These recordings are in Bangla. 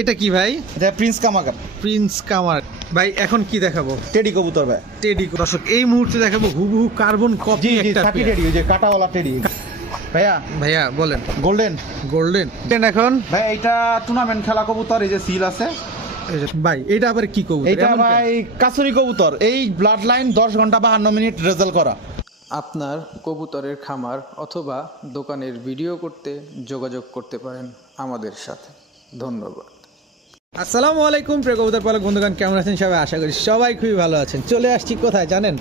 এটা কি ভাই? এটা প্রিন্স কামাগার। প্রিন্স কামার ভাই, এখন কি দেখাবো? টেডি কবুতর ভাই। টেডি। দর্শক এই মুহূর্তে দেখাবো হুবহু কার্বন কপি একটা সাকি টেডি, ওই যে কাটাওয়ালা টেডি ভাইয়া। ভাইয়া বলেন। গোল্ডেন গোল্ডেন এখন ভাই, এটা টুর্নামেন্ট খেলা কবুতর, এই যে সিল আছে ভাই। এটা আবার কি কবুতর? এটা ভাই কাসুরি কবুতর। এই ব্লাড লাইন 10 ঘন্টা 52 মিনিট রেজাল্ট করা। আপনার কবুতরের খামার অথবা দোকানের ভিডিও করতে যোগাযোগ করতে পারেন আমাদের সাথে। ধন্যবাদ। আসসালামু আলাইকুম প্রিয় কবুতর পালক বন্ধুগণ, কেমন আছেন সবাই? আশা করি সবাই খুবই ভালো আছেন। চলে আসছি কোথায় জানেন?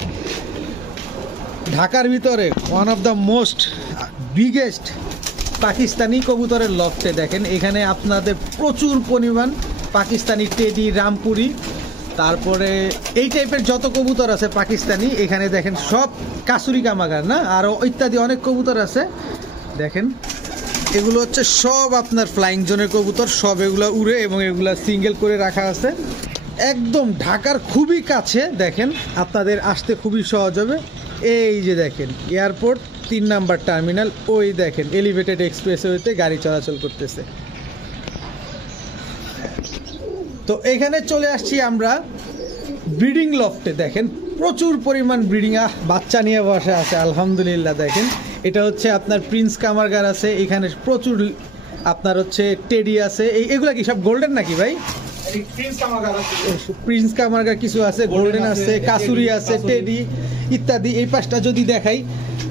ঢাকার ভিতরে one of the most biggest Pakistani কবুতরের লফটে। দেখেন এখানে আপনাদের প্রচুর পরিমাণ পাকিস্তানি টেডি, রামপুরি, তারপরে এই টাইপের যত কবুতর আছে পাকিস্তানি, এখানে দেখেন সব কাসুরি কামাগার না, আরও ইত্যাদি অনেক কবুতর আছে। দেখেন এগুলো হচ্ছে সব আপনার ফ্লাইং জোনের কবুতর, সব এগুলো উড়ে এবং এগুলো সিঙ্গেল করে রাখা আছে একদম ঢাকার খুবই কাছে। দেখেন আপনাদের আসতে খুবই সহজ হবে। এই যে দেখেন এয়ারপোর্ট 3 নাম্বার টার্মিনাল, ওই দেখেন এলিভেটেড এক্সপ্রেসওয়েতে গাড়ি চলাচল করতেছে। তো এখানে চলে আসছি আমরা ব্রিডিং লফটে। দেখেন প্রচুর পরিমাণ ব্রিডিং, বাচ্চা নিয়ে বসে আছে আলহামদুলিল্লাহ। দেখেন এটা হচ্ছে আপনার প্রিন্স কামারগার আছে, এখানে প্রচুর আপনার হচ্ছে টেডি আছে। এগুলা কি সব গোল্ডেন নাকি ভাই? প্রিন্স কামারগার কিছু আছে, গোল্ডেন আছে, কাসুরি আছে, টেডি ইত্যাদি। এই পাশটা যদি দেখাই,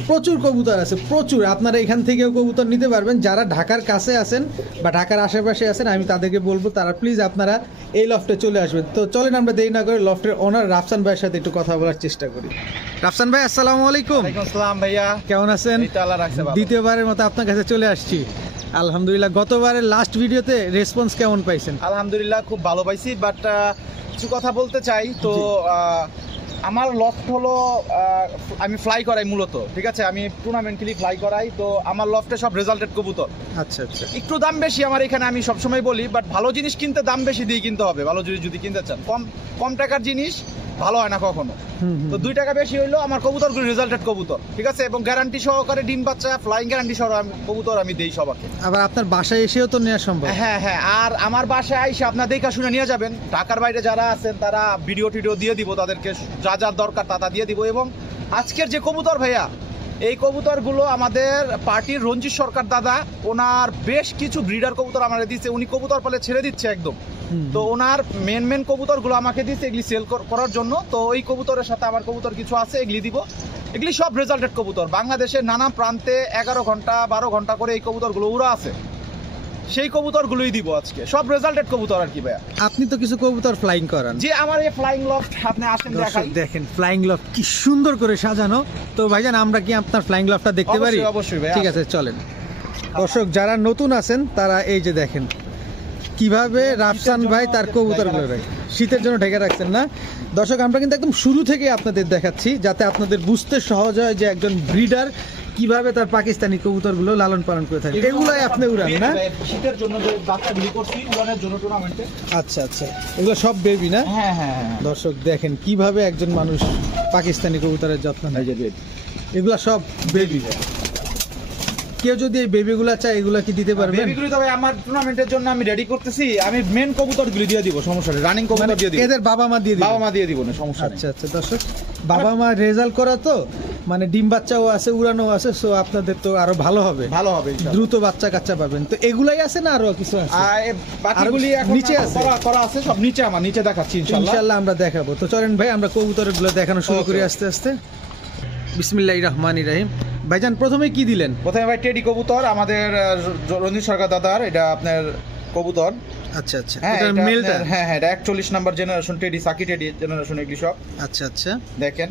প্রচুর কবুতর আছে, প্রচুর। আপনারা এখান থেকেও কবুতর নিতে পারবেন। যারা ঢাকার কাছে আছেন বা ঢাকার আশেপাশে আছেন, আমি তাদেরকে বলবো তারা প্লিজ আপনারা এই লফটে চলে আসবেন। তো চলেন আমরা দেরি না করে লফটের ওনার রাফসান ভাইয়ের সাথে একটু কথা বলার চেষ্টা করি। রাফসান ভাই আসসালামু আলাইকুম। ওয়ালাইকুম আসসালাম ভাইয়া, কেমন আছেন? এই তো আল্লাহ রাখছে ভালো। দ্বিতীয়বারের মতো আপনার কাছে চলে আসছি আলহামদুলিল্লাহ। গতবারের লাস্ট ভিডিওতে রেসপন্স কেমন পাইছেন? আলহামদুলিল্লাহ খুব ভালো পাইছি, বাট কিছু কথা বলতে চাই। তো আমার লফট হলো, আমি ফ্লাই করাই মূলত, ঠিক আছে? আমি টুর্নামেন্ট খেলি, ফ্লাই করাই। তো আমার লফটে সব রেজাল্টেড কবুতর। আচ্ছা আচ্ছা। একটু দাম বেশি আমার এখানে, আমি সবসময় বলি, বাট ভালো জিনিস কিনতে দাম বেশি দিয়ে কিনতে হবে। ভালো জিনিস যদি কিনতে চান, কম টাকার জিনিস ভালো হয় না কখনো। তো 2 টাকা বেশি হইলো আমার কবুতরগুলো রেজাল্টেড কবুতর, ঠিক আছে? এবং গ্যারান্টি সহকারে ডিম বাচ্চা, ফ্লাইং গ্যারান্টি সহ কবুতর আমি দেই সবাইকে। আবার আপনার বাসায় এসেও তো নেওয়া সম্ভব? হ্যাঁ হ্যাঁ, আর আমার বাসায় আইসা আপনার দেখা শুনে নিয়ে যাবেন। ঢাকার বাইরে যারা আছেন তারা ভিডিও টিডিও দিয়ে দিব, তাদেরকে যা যা দরকার তা দিয়ে দিব। এবং আজকের যে কবুতর ভাইয়া, এই কবুতরগুলো আমাদের পার্টির রঞ্জিত সরকার দাদা, ওনার বেশ কিছু ব্রিডার কবুতর আমাকে দিচ্ছে। উনি কবুতর পালে ছেড়ে দিচ্ছে একদম। তো ওনার মেন কবুতরগুলো আমাকে দিচ্ছে এগুলি সেল করার জন্য। তো ওই কবুতরের সাথে আমার কবুতর কিছু আছে, এগুলি দিব। এগুলি সব রেজাল্টেড কবুতর। বাংলাদেশের নানা প্রান্তে 11 ঘন্টা 12 ঘন্টা করে এই কবুতরগুলো উড়া আছে, সেই কবুতরগুলোই দিব আজকে। সব রেজাল্টেড কবুতর আর কি ভাইয়া। আপনি তো কিছু কবুতর ফ্লাইং করান। যে আমার এই ফ্লাইং লফট, আপনি আসেন দেখাই। দেখেন ফ্লাইং লফট কি সুন্দর করে সাজানো। তো ভাইজান আমরা কি আপনার ফ্লাইং লফটটা দেখতে পারি? অবশ্যই ভাই, ঠিক আছে চলেন। দর্শক যারা নতুন আছেন তারা এই যে দেখেন কিভাবে রাফসান ভাই তার কবুতরগুলো রাখে, শীতের জন্য ঢেকে রাখছেন না। দর্শক আমরা কিন্তু একদম শুরু থেকে আপনাদের দেখাচ্ছি যাতে আপনাদের বুঝতে সহজ হয় যে একজন ব্রিডার কিভাবে তার পাকিস্তানি কবুতরগুলো লালন পালন করে থাকে। এগুলাই আপনি উড়ান না? শীতের জন্য যে বাচ্চা বিলি করছি উড়ানের জন্য টুর্নামেন্টে। আচ্ছা আচ্ছা, এগুলো সব বেবি না? হ্যাঁ হ্যাঁ হ্যাঁ। দর্শক দেখেন কিভাবে একজন মানুষ পাকিস্তানি কবুতরের যত্ন নেয়। এগুলা সব বেবি। কেউ যদি এই বেবিগুলো চায় এগুলা কি দিতে পারবেন? বেবিগুলো তবে আমার টুর্নামেন্টের জন্য আমি রেডি করতেছি। আমি মেন কবুতরগুলো দিয়ে দিব, সমস্যা নেই। রানিং কবুতর দিয়ে দিব। এদের বাবা মা দিয়ে দিবেন? বাবা মা দিয়ে দিব না, সমস্যা নেই। আচ্ছা আচ্ছা। দর্শক বাবা মা রেজাল্ট করা তো, মানে ডিম বাচ্চাও আছে, উড়ানো আছে, সো আপনাদের তো আরো ভালো হবে, ভালো হবে ইনশাআল্লাহ। দ্রুত বাচ্চা কাচ্চা পাবেন। তো এগুলাই আছে না আরো কিছু আছে? বাকিগুলি এখন নিচে আছে? করা আছে সব নিচে, আমার নিচে দেখাচ্ছি ইনশাআল্লাহ। ইনশাআল্লাহ আমরা দেখাবো। তো চলেন ভাই আমরা কবুতরগুলো দেখানো শুরু করি আস্তে আস্তে। বিসমিল্লাহির রহমানির রহিম। ভাইজান প্রথমে কি দিলেন? প্রথমে ভাই টেডি কবুতর, আমাদের রঞ্জিত সরকার দাদার, এটা আপনার কবুতর। আচ্ছা আচ্ছা, হ্যাঁ এটা মেলটা? হ্যাঁ হ্যাঁ, এটা 41 নাম্বার জেনারেশন টেডি, সাকি টেডি জেনারেশন। এগুলি সব আচ্ছা আচ্ছা। দেখেন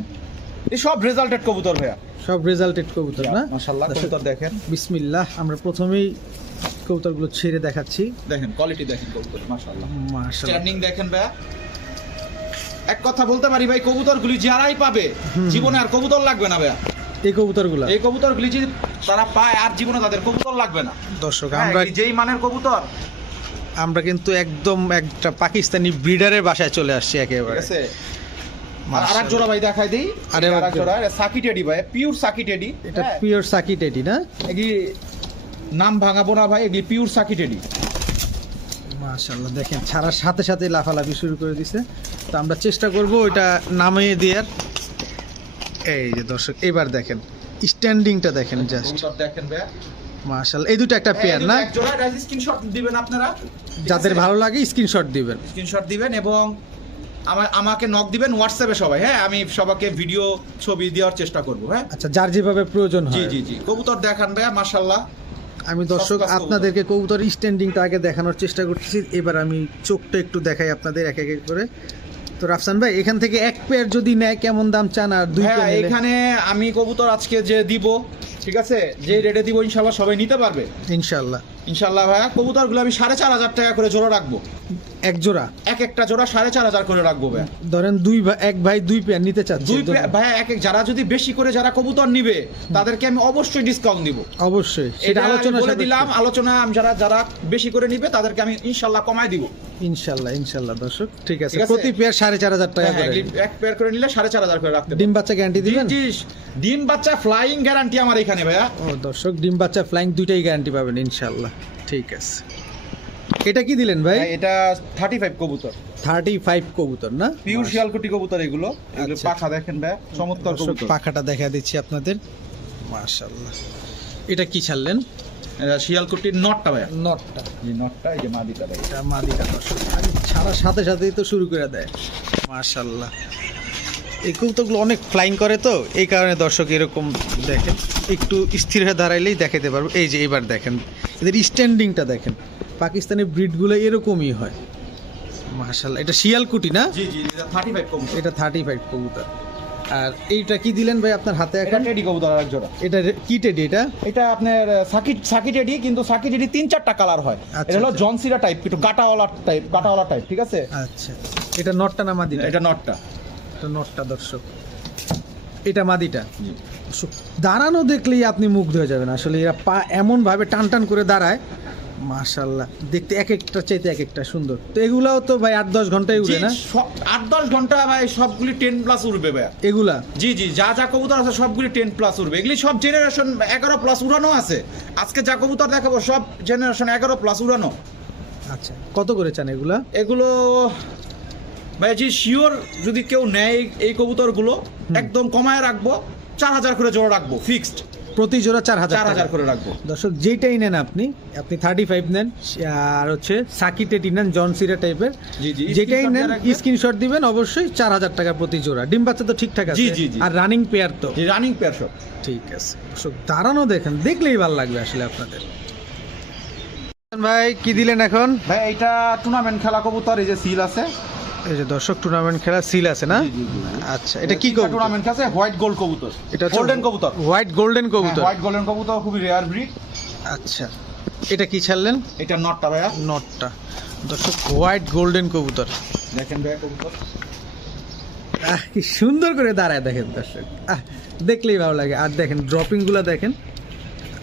এই সব রেজাল্টেড কবুতর ভাইয়া, সব রেজাল্টেড কবুতর না? মাশাআল্লাহ কবুতর দেখেন। বিসমিল্লাহ, আমরা প্রথমেই কবুতরগুলো ছেড়ে দেখাচ্ছি। দেখেন কোয়ালিটি দেখেন কবুতর, মাশাআল্লাহ মাশাআল্লাহ। স্ট্যান্ডিং দেখেন ভাইয়া। এক কথা বলতে পারি ভাই, কবুতরগুলি যারাই পাবে জীবনে আর কবুতর লাগবে না ভাইয়া। এই কবুতরগুলো, এই কবুতরগুলি যদি তারা পায় আর জীবনে তাদের কবুতর লাগবে না। দর্শক আমরা যেই মানের কবুতর, আমরা কিন্তু একদম একটা পাকিস্তানি ব্রিডারের বাসায় চলে আসছি একেবারে। ঠিক আছে? আরেক জোড়া ভাই দেখাই দেই। আরেক জোড়া সাকি টেডি ভাই, পিওর সাকি টেডি। এটা পিওর সাকি টেডি না? এগি নাম ভাঙাবো না ভাই, এগি পিওর সাকি টেডি। মাশাআল্লাহ দেখেন ছাড়ার সাথে সাথে লাফালাফি শুরু করে দিছে। তো আমরা চেষ্টা করব ওইটা নামিয়ে দেওয়ার। এই যে দর্শক এবার দেখেন স্ট্যান্ডিংটা দেখেন জাস্ট, কবুতর দেখেন ভাইয়া, মাশাআল্লাহ। এই দুটো একটা পেয়ার না, এক জোড়া স্ক্রিনশট দিবেন আপনারা, যাদের ভালো লাগে স্ক্রিনশট দিবেন। স্ক্রিনশট দিবেন এবং আমাকে নক দিবেন হোয়াটসঅ্যাপে সবাই, হ্যাঁ আমি সবাইকে ভিডিও ছবি দেওয়ার চেষ্টা করব। হ্যাঁ আচ্ছা, যার যেভাবে প্রয়োজন জি হয়। জি জি, কবুতর দেখান ভাইয়া মাশাআল্লাহ। আমি দর্শক সস্তা কবুতর। আপনাদেরকে কবুতর স্ট্যান্ডিংটা আগে দেখানোর চেষ্টা করতেছি, এবার আমি চোখটা একটু দেখাই আপনাদের এক এক করে। তো রাফসান ভাই এখান থেকে এক পেয়ার যদি নেয় কেমন দাম চান, আর দুই হ্যাঁ পেয়ার নিলে? এখানে আমি কবুতর আজকে যে দিব, ঠিক আছে, যে রেটে দিব ইনশাআল্লাহ সবাই নিতে পারবে ইনশাআল্লাহ। ইনশাআল্লাহ ভাইয়া। কবুতরগুলো আমি 4,500 টাকা করে জোড়া রাখবো, এক জোড়া, এক একটা জোড়া 4,500 করে রাখবো ভাইয়া। ধরেন এক ভাই দুই পেয়ার নিতে চাচ্ছে, ভাইয়া যারা যদি বেশি করে যারা কবুতর নিবে তাদেরকে আমি অবশ্যই ডিসকাউন্ট দিব। অবশ্যই সেটা এটা আলোচনা বলে দিলাম, আলোচনা যারা বেশি করে নিবে তাদেরকে আমি ইনশাআল্লাহ কমায় দিব। ইনশাআল্লাহ ইনশাআল্লাহ দর্শক ঠিক আছে। ঠিক আছে? প্রতি পেয়ার 4,500 টাকা হ্যাঁ, করে। এক পেয়ার করে নিলে 4,500 করে রাখতে ডিম বাচ্চা গ্যারান্টি দিবেন? জি ডিম বাচ্চা ফ্লাইং গ্যারান্টি আমার এখানে ভাইয়া। ও দর্শক ডিম বাচ্চা ফ্লাইং দুইটাই গ্যারান্টি পাবেন ইনশাআল্লাহ। ঠিক আছে, এটা কি দিলেন ভাই? ভাই এটা 35 কবুতর, 35 কবুতর না? পিওর শিয়ালকুটি কবুতর এগুলো। এগুলো আচ্ছা। পাখা দেখেন ভাই, চমৎকার দর্শক কবুতর। পাখাটা দেখা দিচ্ছি আপনাদের, মাশাআল্লাহ। এটা কি ছাড়লেন? এটা শিয়ালকুটির নটটা ভাইয়া, নটটা, এই নটটা, এই যে মাদিটা ভাই। এটা মাদিটা দর্শক, আর ছাড়ার সাথে সাথেই তো শুরু করে দেয়, মাশাআল্লাহ। এই কবুতরগুলো অনেক ফ্লাইং করে তো এই কারণে দর্শক এরকম দেখেন, একটু স্থির হয়ে দাঁড়াইলেই দেখাতে পারবো। এই যে এবার দেখেন এদের স্ট্যান্ডিংটা দেখেন, পাকিস্তানি ব্রিডগুলো এরকমই হয় মাশাআল্লাহ। এটা শিয়ালকুটি না? জি জি, এটা 35 কবুতর। এটা 35 কবুতর। আর এইটা কি দিলেন ভাই আপনার হাতে এটা এখন? টেডি কবুতর এক জোড়া। এটা কি টেডি এটা? এটা আপনার সাকি টেডি, কিন্তু সাকি টেডি 3-4টা কালার হয়। আচ্ছা, এটা হলো আচ্ছা। জনসিরা টাইপ, একটু কাটাওয়ালা টাইপ, ঠিক আছে? আচ্ছা, এটা নটটা না মাদিটা? এটা নটটা। এটা নটটা দর্শক, এটা মাদিটা। দর্শক, দাঁড়ানো দেখলেই আপনি মুগ্ধ হয়ে যাবেন আসলে। এরা পা এমন ভাবে টান টান করে দাঁড়ায় মাশাআল্লাহ, দেখতে এক একটা চাইতে এক একটা সুন্দর। তো এগুলাও তো ভাই 8-10 ঘন্টায় উড়ে না? 8-10 ঘন্টা ভাই, সবগুলি 10+ উড়বে ভাই এগুলা? জি জি, যা কবুতর আছে সবগুলি 10+ উড়বে। এগুলি সব জেনারেশন 11+ উড়ানো আছে। আজকে যা কবুতর দেখাবো সব জেনারেশন 11+ উড়ানো। আচ্ছা, কত করে চান এগুলা? এগুলো ভাই জি শিওর, যদি কেউ নেয় এই কবুতরগুলো একদম কমায় রাখবো, 4,000 করে জোড়া রাখবো ফিক্সড। প্রতি জোড়া 4,000 4,000 করে রাখবো। দর্শক, যেটাই নেন আপনি 35 নেন, আর হচ্ছে সাকি টেটি নেন জনসিরা টাইপের, জি জি, যেটাই screenshot নেন দিয়ে রাখবেন। স্ক্রিনশট দিবেন অবশ্যই। 4,000 টাকা প্রতি জোড়া। ডিম বাচ্চা তো ঠিকঠাক আছে? জি, জি, জি। আর রানিং পেয়ার তো? জি, রানিং পেয়ার সব। ঠিক আছে দর্শক, দাঁড়ানো দেখেন, দেখলেই ভালো লাগবে আসলে আপনাদের। ভাই কি দিলেন এখন? ভাই এটা টুর্নামেন্ট খেলা কবুতর, এই যে সিল আছে। এই যে দর্শক, টুর্নামেন্ট খেলা সিল আছে না? জি, জি, জি। আচ্ছা, এটা কি কবুতর? টুর্নামেন্ট আছে, হোয়াইট গোল্ড কবুতর। এটা গোল্ডেন কবুতর। হোয়াইট গোল্ডেন কবুতর। হোয়াইট গোল্ডেন কবুতর খুবই রেয়ার ব্রিড। আচ্ছা, এটা কি ছাড়লেন? এটা নটটা ভাইয়া, নটটা দর্শক, হোয়াইট গোল্ডেন কবুতর। দেখেন ভাইয়া কবুতর। কি সুন্দর করে দাঁড়ায় দেখেন দর্শক, দেখলেই ভালো লাগে। আর দেখেন ড্রপিং গুলা দেখেন,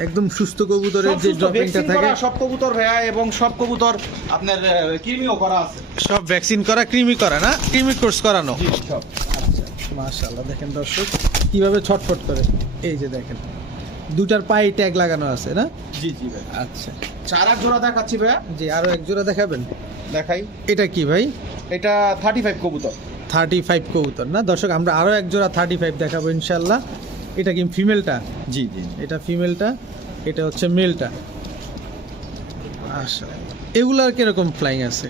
একদম সুস্থ কবুতরের যে ড্রপিংটা থাকে। সব কবুতর ভাইয়া, এবং সব কবুতর আপনার কৃমিও করা আছে। সব ভ্যাকসিন করা, কৃমি করা না? কৃমি কোর্স করানো। জি, সব। আচ্ছা, মাশাআল্লাহ দেখেন দর্শক কিভাবে ছটফট করে। এই যে দেখেন দুটার পায়ে ট্যাগ লাগানো আছে না? জি জি ভাই। আচ্ছা, 4 জোড়া দেখাচ্ছি ভাইয়া, জি আরো এক জোড়া দেখাবেন? দেখাই। এটা কি ভাই? এটা 35 কবুতর। 35 কবুতর না দর্শক, আমরা আরো এক জোড়া 35 দেখাবো ইনশাআল্লাহ। এটা কি ফিমেলটা? জি জি, এটা ফিমেলটা, এটা হচ্ছে মেলটা। আচ্ছা, এগুলার কিরকম ফ্লাইং আছে?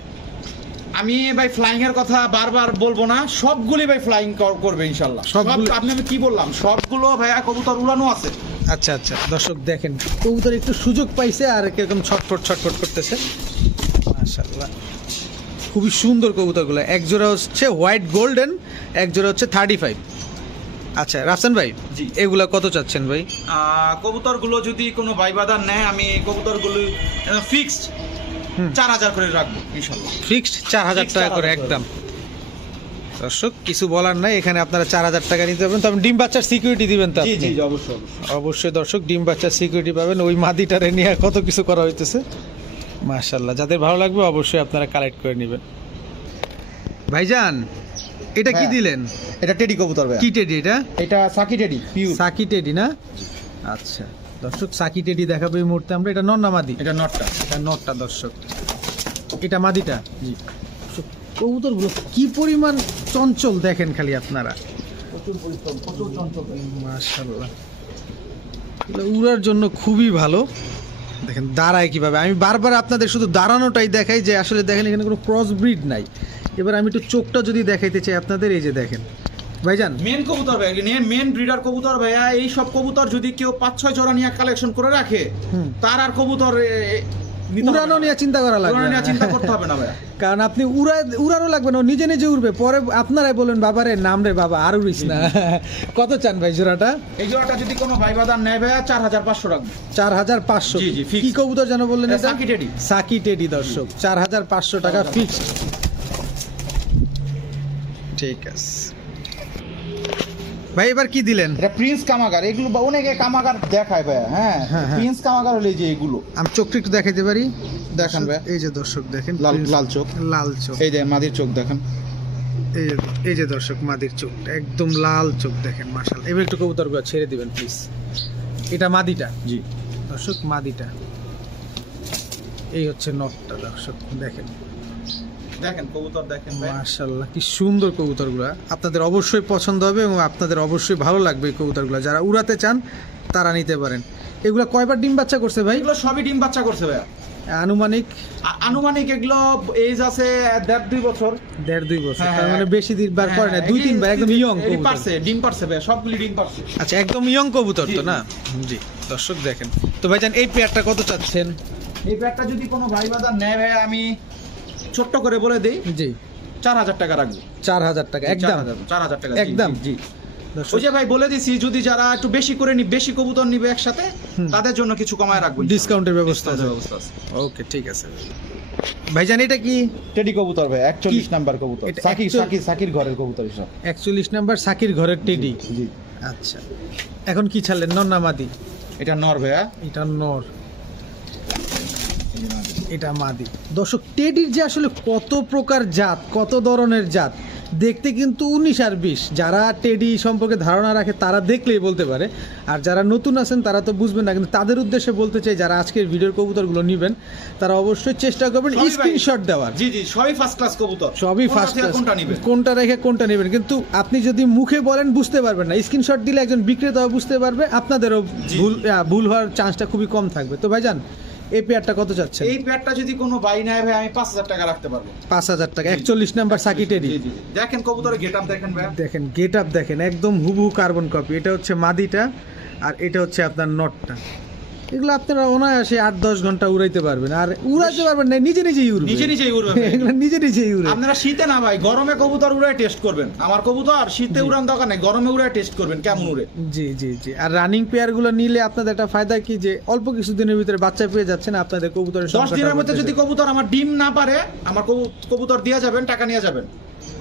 আমি ভাই ফ্লাইং এর কথা বারবার বলবো না, সবগুলি ভাই ফ্লাইং করবে ইনশাআল্লাহ। সবগুলো? আপনি আমি কি বললাম, সবগুলো ভাইয়া কবুতর উড়ানো আছে। আচ্ছা আচ্ছা দর্শক দেখেন, কবুতর একটু সুযোগ পাইছে আর কিরকম ছটফট ছটফট করতেছে মাশাআল্লাহ। খুবই সুন্দর কবুতরগুলো। এক জোড়া হচ্ছে হোয়াইট গোল্ডেন, এক জোড়া হচ্ছে 35। আচ্ছা রাফসান ভাই, জি। এগুলা কত চাচ্ছেন ভাই? কবুতরগুলো যদি কোনো বাইবাদার নেয়, আমি কবুতরগুলো ফিক্সড 4,000 করে রাখবো ইনশাআল্লাহ। ফিক্সড 4,000 টাকা করে একদম। দর্শক কিছু বলার নাই, এখানে আপনারা 4,000 টাকা নিতে পারবেন। তবে ডিম বাচ্চার সিকিউরিটি দিবেন তো জি আপনি? জি, অবশ্যই অবশ্যই। অবশ্যই দর্শক, ডিম বাচ্চার সিকিউরিটি পাবেন। ওই মাদিটারে নিয়ে কত কিছু করা হইতেছে মাশাআল্লাহ। যাদের ভালো লাগবে অবশ্যই আপনারা কালেক্ট করে নেবেন। ভাইজান এটা কি হ্যাঁ। দিলেন? এটা টেডি কবুতর ভাইয়া। কি টেডি এটা? এটা সাকি টেডি পিওর। সাকি টেডি না? আচ্ছা দর্শক, সাকি টেডি দেখাবো এই মুহূর্তে আমরা। এটা নর না মাদি? এটা নটটা। এটা নরটা দর্শক। এটা মাদিটা। জি কবুতরগুলো কি পরিমাণ চঞ্চল দেখেন খালি আপনারা, প্রচুর পরিশ্রম, প্রচুর চঞ্চল। মাশাআল্লাহ। এগুলো উড়ার জন্য খুবই ভালো। দেখেন দাঁড়ায় কিভাবে, আমি বারবার আপনাদের শুধু দাঁড়ানোটাই দেখাই যে আসলে দেখেন এখানে কোনো ক্রস ব্রিড নাই। এবার আমি একটু চোখটা যদি দেখাইতে চাই আপনাদের, এই যে দেখেন ভাইজান, মেন কবুতর ভাই, মেন ব্রিডার কবুতর ভাইয়া। এই সব কবুতর যদি কেউ 5-6 জোড়া নিয়ে কালেকশন করে রাখে, হুম। তার আর কবুতর উড়ানো নিয়ে চিন্তা করা লাগবে না। চিন্তা করতে হবে না ভাইয়া। কারণ আপনি উড়ানো লাগবে না, ও নিজে নিজে উড়বে। পরে আপনারাই বলবেন বাবা রে, নাম রে বাবা, আর উড়িস না। কত চান ভাই জোড়াটা? এই জোড়াটা যদি কোনো ভাই বাদার নেয় ভাইয়া 4500 রাখবে। 4500। জি, জি, fixed। কি কবুতর যেন বললেন এটা? সাকি টেডি। সাকি টেডি দর্শক, 4500 টাকা ফিক্সড। ঠিক আছে ভাই, এবার কি দিলেন? এটা প্রিন্স কামাগার। এগুলো অনেকে কামাগার দেখায় ভাইয়া। হ্যাঁ, হ্যাঁ, হ্যাঁ। প্রিন্স কামাগার হলে যে এগুলো আমি চোখটা একটু দেখাইতে পারি? দেখেন ভাইয়া। এই যে দর্শক দেখেন, লাল লাল চোখ। লাল চোখ। এই যে মাদির চোখ দেখেন। এই যে দর্শক মাদির চোখটা একদম লাল চোখ দেখেন, মাশাআল্লাহ। এবার একটু কবুতরগুলো ছেড়ে দিবেন প্লিজ। এটা মাদিটা জি দর্শক, মাদিটা। এই হচ্ছে নটটা দর্শক, দেখেন দেখেন কবুতর দেখেন ভাই। মাশাআল্লাহ, কি সুন্দর কবুতরগুলো। আপনাদের অবশ্যই পছন্দ হবে এবং আপনাদের অবশ্যই ভালো লাগবে এই কবুতরগুলো। যারা উড়াতে চান তারা নিতে পারেন। এগুলো কয়বার ডিম বাচ্চা করছে ভাই? এগুলো সবই ডিম বাচ্চা করছে ভাইয়া। আনুমানিক আনুমানিক এগুলো এজ আছে 1.5-2 বছর। 1.5-2 বছর, হ্যাঁ, তার মানে হ্যাঁ। বেশি দিন বার করে না, 2-3 বার। একদম ইয়ং কবুতর। পারছে, ডিম পারছে ভাইয়া, সবগুলি ডিম পারছে। আচ্ছা, একদম ইয়ং কবুতর তো জি, না? জি দর্শক দেখেন তো ভাইজান, এই পেয়ারটা কত চাচ্ছেন? এই প্যাকটা যদি কোনো ভাই বাজার নেয় ভাইয়া, আমি ছোট্ট করে বলে দিই, জি 4000 টাকা রাখবো। 4000 টাকা একদম? 4000 টাকা একদম? জি। দর্শক, ওই যে ভাই বলে দিছি, যদি যারা একটু বেশি করে বেশি কবুতর নিবে একসাথে, তাদের জন্য কিছু কমায় রাখবো। ডিসকাউন্টের ব্যবস্থা আছে? ব্যবস্থা আছে। ওকে, ঠিক আছে ভাইজান। এটা কি? টেডি কবুতর ভাই, 41 নাম্বার কবুতর। এটা সাকির ঘরের কবুতর হিসাব। 41 নাম্বার সাকির ঘরের টেডি। জি। আচ্ছা, এখন কি ছাড়লেন, নর না মাদি? এটা নর ভাইয়া। এটা নর, এটা মাদি। দর্শক, টেডির যে আসলে কত প্রকার জাত, কত ধরনের জাত, দেখতে কিন্তু 19 আর 20। যারা টেডি সম্পর্কে ধারণা রাখে তারা দেখলেই বলতে পারে, আর যারা নতুন আছেন তারা তো বুঝবেন না। কিন্তু তাদের উদ্দেশ্যে বলতে চাই, যারা আজকের ভিডিওর কবুতরগুলো নেবেন তারা অবশ্যই চেষ্টা করবেন সবই ভাই। স্ক্রিনশট দেওয়ার। জি জি, সবই ফার্স্ট ক্লাস কবুতর। সবই কোনটা ফার্স্ট থেকে ক্লাস, কোনটা নিবেন? কোনটা রেখে কোনটা নেবেন। কিন্তু আপনি যদি মুখে বলেন বুঝতে পারবেন না, স্ক্রিনশট দিলে একজন বিক্রেতাও বুঝতে পারবে, আপনাদেরও জি। ভুল হওয়ার চান্সটা খুবই কম থাকবে। তো ভাইজান, এই পেয়ারটা কত চাচ্ছেন? এই প্যাকটা যদি কোনো ভাই নেয় ভাই, আমি 5000 টাকা রাখতে পারবো। 5000 টাকা। 41 নাম্বার সাকি টেডি। জি, জি, জি। দেখেন কবুতরের গেটআপ দেখেন ভাই। দেখেন গেট আপ দেখেন, একদম হুবহু কার্বন কপি। এটা হচ্ছে মাদিটা আর এটা হচ্ছে আপনার নটটা। এগুলো আপনারা অনায়াসে 8-10 ঘন্টা উড়াইতে পারবেন, আর উড়াইতে পারবেন না, নিজে নিজেই উড়বে। নিজে নিজেই উড়বে ভাই। এগুলো নিজে নিজেই উড়বে। আপনারা শীতে না ভাই, গরমে কবুতর উড়ায় টেস্ট করবেন। আমার কবুতর শীতে উড়ান দরকার নাই, গরমে উড়ায় টেস্ট করবেন কেমন উড়ে। জি জি জি। আর রানিং পেয়ার গুলো নিলে আপনাদের একটা ফায়দা কি, যে অল্প কিছুদিনের ভিতরে বাচ্চা পেয়ে যাচ্ছেন, আপনাদের কবুতরের 10 সংখ্যাটা দিনের মধ্যে বাড়তে যদি যাবে। কবুতর আমার ডিম না পারে, আমার কবুতর দিয়ে যাবেন, টাকা নিয়ে যাবেন।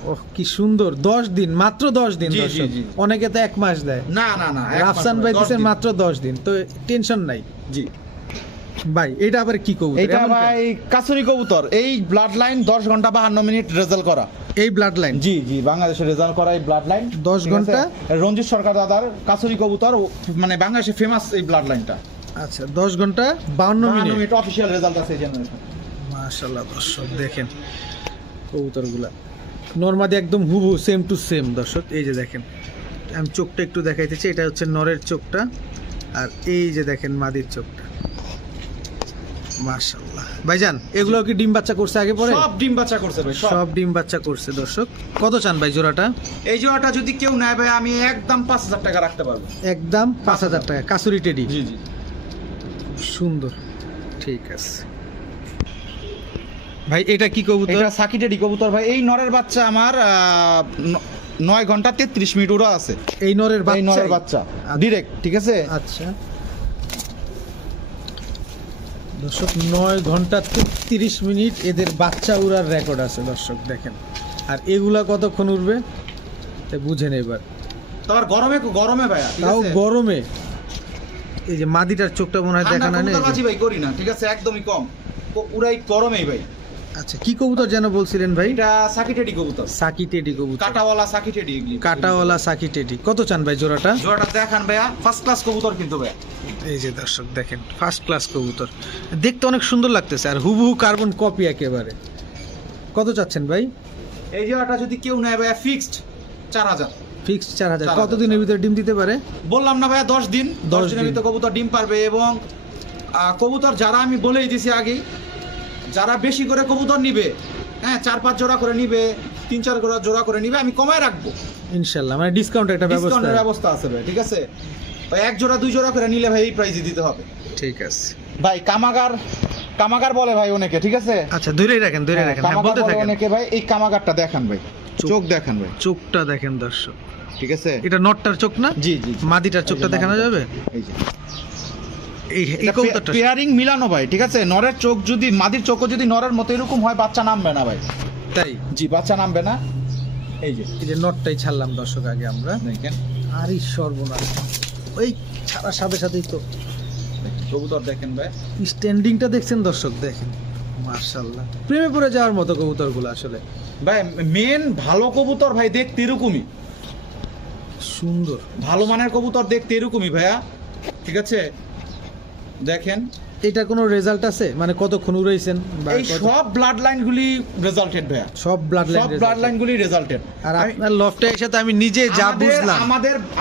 ওহ, কি সুন্দর। 10 দিন, মাত্র 10 দিন জি, জি, দর্শক। জি। অনেকে তো 1 মাস দেয়। না না না, এক মাস রাফসান নয়, ভাই 10 দিচ্ছেন দিন। মাত্র 10 দিন, তো টেনশন নাই জি। ভাই। এটা আবার কি কবুতর? এটা এমন কেন? ভাই কাছুরি কবুতর। এই ব্লাড লাইন 10 ঘন্টা 52 মিনিট রেজাল্ট করা। এই ব্লাড লাইন জি জি, বাংলাদেশে রেজাল্ট করা এই ব্লাড লাইন 10 ঘন্টা? রঞ্জিত সরকার দাদার কাছুরি কবুতর, মানে বাংলাদেশে ফেমাস এই ব্লাড লাইনটা। আচ্ছা, 10 ঘন্টা 52 মিনিট। মিনিট অফিশিয়াল রেজাল্ট আছে এই জন্য। মাশাআল্লাহ দর্শক দেখেন কবুতরগুলা, নরমাদি একদম হুবহু সেম টু সেম দর্শক। এই যে দেখেন, আমি চোখটা একটু দেখাইতেছি। এটা হচ্ছে নরের চোখটা, আর এই যে দেখেন মাদির চোখটা। মাশাআল্লাহ ভাইজান, এগুলো কি ডিম বাচ্চা করছে আগে পরে? সব ডিম বাচ্চা করছে ভাই, সব। সব ডিম বাচ্চা করছে দর্শক। কত চান ভাই জোড়াটা? এই জোড়াটা যদি কেউ নেয় ভাই, আমি একদম 5000 টাকা রাখতে পারবো। একদম 5000 টাকা। কাসুরি টেডি। জি জি। সুন্দর, ঠিক আছে ভাই। এটা কি কবুতর? এটা সাকি টেডি কবুতর ভাই। এই নরের বাচ্চা আমার 9 ঘন্টা 33 মিনিট উড়া আছে। এই নরের এই বাচ্চা? নরের বাচ্চা ডিরেক্ট, ঠিক আছে। আচ্ছা দর্শক, 9 ঘন্টা 33 মিনিট এদের বাচ্চা উড়ার রেকর্ড আছে দর্শক দেখেন। আর এগুলা কতক্ষণ উড়বে তাই বুঝেন এবার। তার গরমে গরমে ভাই, ঠিক তাও আছে? গরমে। এই যে মাদিটার চোখটা মনে হয় ঠান্ডা দেখা না, কবুতরবাজি ভাই করি না, ঠিক আছে, একদমই কম। উড়াই গরমেই ভাই। আচ্ছা, কি কবুতর যেন বলছিলেন ভাই? এটা সাকি টেডি কবুতর, সাকি টেডি কবুতর, কাটাওয়ালা সাকি টেডি এগুলি। কাটাওয়ালা সাকি টেডি। কত চান ভাই জোড়াটা? জোড়াটা দেখান ভাইয়া, ফার্স্ট ক্লাস কবুতর কিন্তু ভাইয়া। এই যে দর্শক দেখেন, ফার্স্ট ক্লাস কবুতর, দেখতে অনেক সুন্দর লাগতেছে আর হুবহু কার্বন কপি একেবারে। কত চাচ্ছেন ভাই? এই জোড়াটা যদি কেউ নেয় ভাইয়া ফিক্সড 4000। ফিক্সড 4000। 4000। কতদিনের ভিতরে ডিম দিতে পারে? বললাম না ভাইয়া 10 দিন, 10 দিনের দিন। ভিতরে কবুতর ডিম পারবে। এবং কবুতর যারা আমি বলেই দিছি আগেই, যারা বেশি করে কবুতর নিবে, হ্যাঁ 4-5 জোড়া করে নিবে, 3-4 জোড়া করে নিবে, আমি কমায় রাখবো ইনশাআল্লাহ, মানে ডিসকাউন্ট একটা ব্যবস্থা। ডিসকাউন্টের ব্যবস্থা আছে ভাই, ঠিক আছে ভাই। 1 জোড়া 2 জোড়া করে নিলে ভাই এই প্রাইসই দিতে হবে। ঠিক আছে ভাই কামাগার বলে ভাই অনেকে, ঠিক আছে। আচ্ছা, ধরেই রাখেন, ধরে রাখেন, হ্যাঁ, কামাগার বলতে বলে থাকেন। অনেকে ভাই। এই কামাগারটা দেখান ভাই, চোখ দেখান ভাই, চোখটা দেখেন দর্শক, ঠিক আছে। এটা নটটার চোখ না? জি জি জি। মাদিটার চোখটা এই যে দেখানো মাদিটা। যাবে? এই যে এই কবুতরটা পেয়ারিং মিলানো ভাই, ঠিক আছে। নরের চোখ যদি, মাদির চোখও যদি নরের মতো এরকম হয়, বাচ্চা নামবে না ভাই। তাই? জি, বাচ্চা নামবে না। এই যে এই যে নটটাই ছাড়লাম দর্শক আগে আমরা। দেখেন আরে সর্বনাশ, ওই ছাড়ার সাথে সাথেই তো কবুতর দেখেন ভাই। স্ট্যান্ডিংটা দেখছেন দর্শক, দেখেন মাশাআল্লাহ, প্রেমে পড়ে যাওয়ার মতো কবুতরগুলো আসলে ভাই মেন ভালো কবুতর ভাই দেখতে এরকমই, সুন্দর। ভালো মানের কবুতর দেখতে এরকমই ভাইয়া, ঠিক আছে। দেখেন এটা কোনো রেজাল্ট আছে, মানে কতক্ষণ উড়াইছেন বা এই সব ব্লাড লাইন গুলি রেজাল্টেড ভাইয়া, সব ব্লাড লাইন? সব ব্লাড লাইন গুলি রেজাল্টেড। আর আপনার লফটে এসে তো আমি নিজে যা বুঝলাম,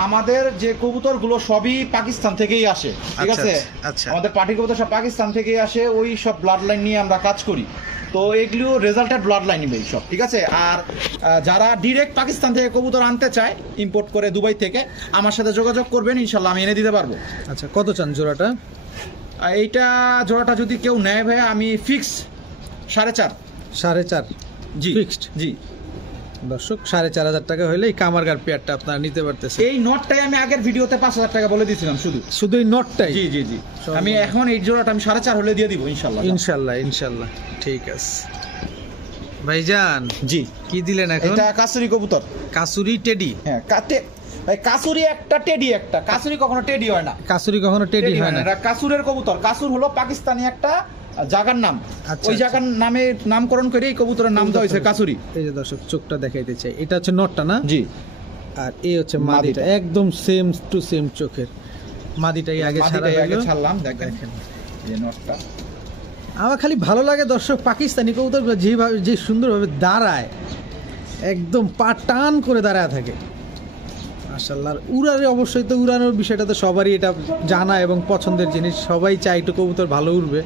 আমাদের যে কবুতর গুলো সবই পাকিস্তান থেকেই আসে, ঠিক আচ্ছা, আছে। আচ্ছা। আমাদের পার্টি কবুতর সব পাকিস্তান থেকেই আসে, ওই সব ব্লাড লাইন নিয়ে আমরা কাজ করি। তো এগুলো রেজাল্টেড ব্লাড লাইন ভাই সব, ঠিক আছে। আর যারা ডিরেক্ট পাকিস্তান থেকে কবুতর আনতে চায় ইম্পোর্ট করে দুবাই থেকে, আমার সাথে যোগাযোগ করবেন, ইনশাল্লাহ আমি এনে দিতে পারবো। আচ্ছা, কত চান জোড়াটা? এইটা জোড়াটা যদি কেউ নেয় ভাইয়া, আমি ফিক্স 4.5। 4.5 জি ফিক্সড। জি। দর্শক 4,500 টাকা হলে এই কামারগার পেয়ারটা আপনারা নিতে পারতেছেন। এই নটটাই আমি আগের ভিডিওতে 5,000 টাকা বলে দিয়েছিলাম শুধু। শুধু এই নটটাই? জি জি জি। আমি এখন এই জোড়াটা আমি 4.5 হলে দিয়ে দিব ইনশাল্লাহ। ইনশাল্লাহ ইনশাল্লাহ, ঠিক আছে ভাইজান। জি। কি দিলেন এখন? এটা কাসুরি কবুতর। কাসুরি টেডি? হ্যাঁ ভাই কাসুরি একটা, টেডি একটা। কাসুরি কখনো টেডি হয় না। কাসুরি কখনো টেডি হয় না? এটা কাসুরের কবুতর। কাসুর হলো পাকিস্তানি একটা জায়গার নাম, আচ্ছা, ওই আচ্ছা। জায়গার নামে নামকরণ করে এই কবুতরের নাম দেওয়া হয়েছে কাসুরি। এই যে দর্শক চোখটা দেখাইতে চাই, এটা হচ্ছে নটটা না? জি। আর এই হচ্ছে মাদিটা, মাদিটা। একদম সেম টু সেম চোখের। মাদিটাই আগে ছাড়া মাদিটাই আগে হলো। ছাড়লাম, দেখেন দেখেন এই নটটা। আমার খালি ভালো লাগে দর্শক পাকিস্তানি কবুতরগুলো যেভাবে, যে সুন্দরভাবে দাঁড়ায়, একদম পা টান করে দাঁড়ায় থাকে মাশাআল্লাহ। আর উড়ারে অবশ্যই তো, উড়ানোর বিষয়টা তো সবারই এটা জানা এবং পছন্দের জিনিস, সবাই চায় একটু কবুতর ভালো উড়বে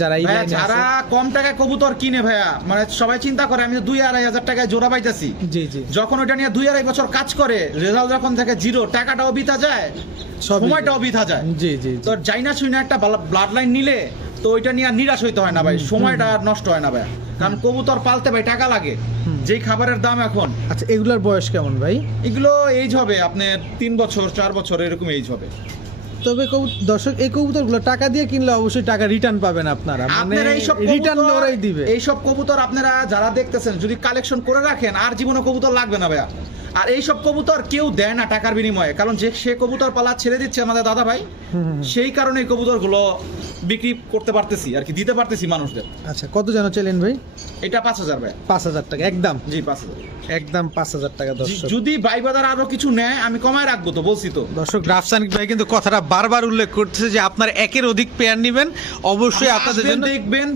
যারা এই ভাইয়া লাইনে যারা আছে। কম টাকায় কবুতর কিনে ভাইয়া, মানে সবাই চিন্তা করে আমি 2-2.5 হাজার টাকায় জোড়া পাইতেছি। জি জি, যখন ওইটা নিয়ে 2-2.5 বছর কাজ করে, রেজাল্ট যখন থেকে জিরো, টাকাটাও বিতা যায়, সবই সময়টাও বিতা যায়। জি জি জি। তো যাইনা শুইনা একটা ব্লাড লাইন নিলে তো ওইটা নিয়ে নিরাশ হইতে হয় না ভাই, সময়টা আর নষ্ট হয় না ভাই। কারণ কবুতর পালতে ভাই টাকা লাগে, যেই খাবারের দাম এখন। আচ্ছা, এগুলার বয়স কেমন ভাই? এগুলো এইজ হবে আপনার 3 বছর 4 বছর এরকম এইজ হবে। তবে দর্শক এই কবুতরগুলো টাকা দিয়ে কিনলে অবশ্যই টাকা রিটার্ন পাবেন আপনারা, মানে আপনারা এইসব রিটার্ন ওরাই দিবে। এইসব কবুতর আপনারা যারা দেখতেছেন যদি কালেকশন করে রাখেন, আর জীবনে কবুতর লাগবে না ভাইয়া। আর এইসব কবুতর কেউ দেয় না টাকার বিনিময়ে, কারণ যে সে কবুতর পালা ছেড়ে দিচ্ছে আমাদের দাদা ভাই, সেই কারণে এই কবুতরগুলো বিক্রি করতে পারতেছি আর কি, দিতে পারতেছি মানুষদের। আচ্ছা, কত যেন চাইলেন ভাই? এটা 5,000 ভাই। 5,000 টাকা একদম? জি 5,000 একদম 5,000 টাকা দর্শক। যদি ভাই বাজার আরো কিছু নেয় আমি কমায় রাখবো, তো বলছি তো দর্শক, রাফসানিক ভাই কিন্তু কথাটা বারবার উল্লেখ করতেছে যে আপনার একের অধিক পেয়ার নেবেন, অবশ্যই আপনাদের জন্য দেখবেন,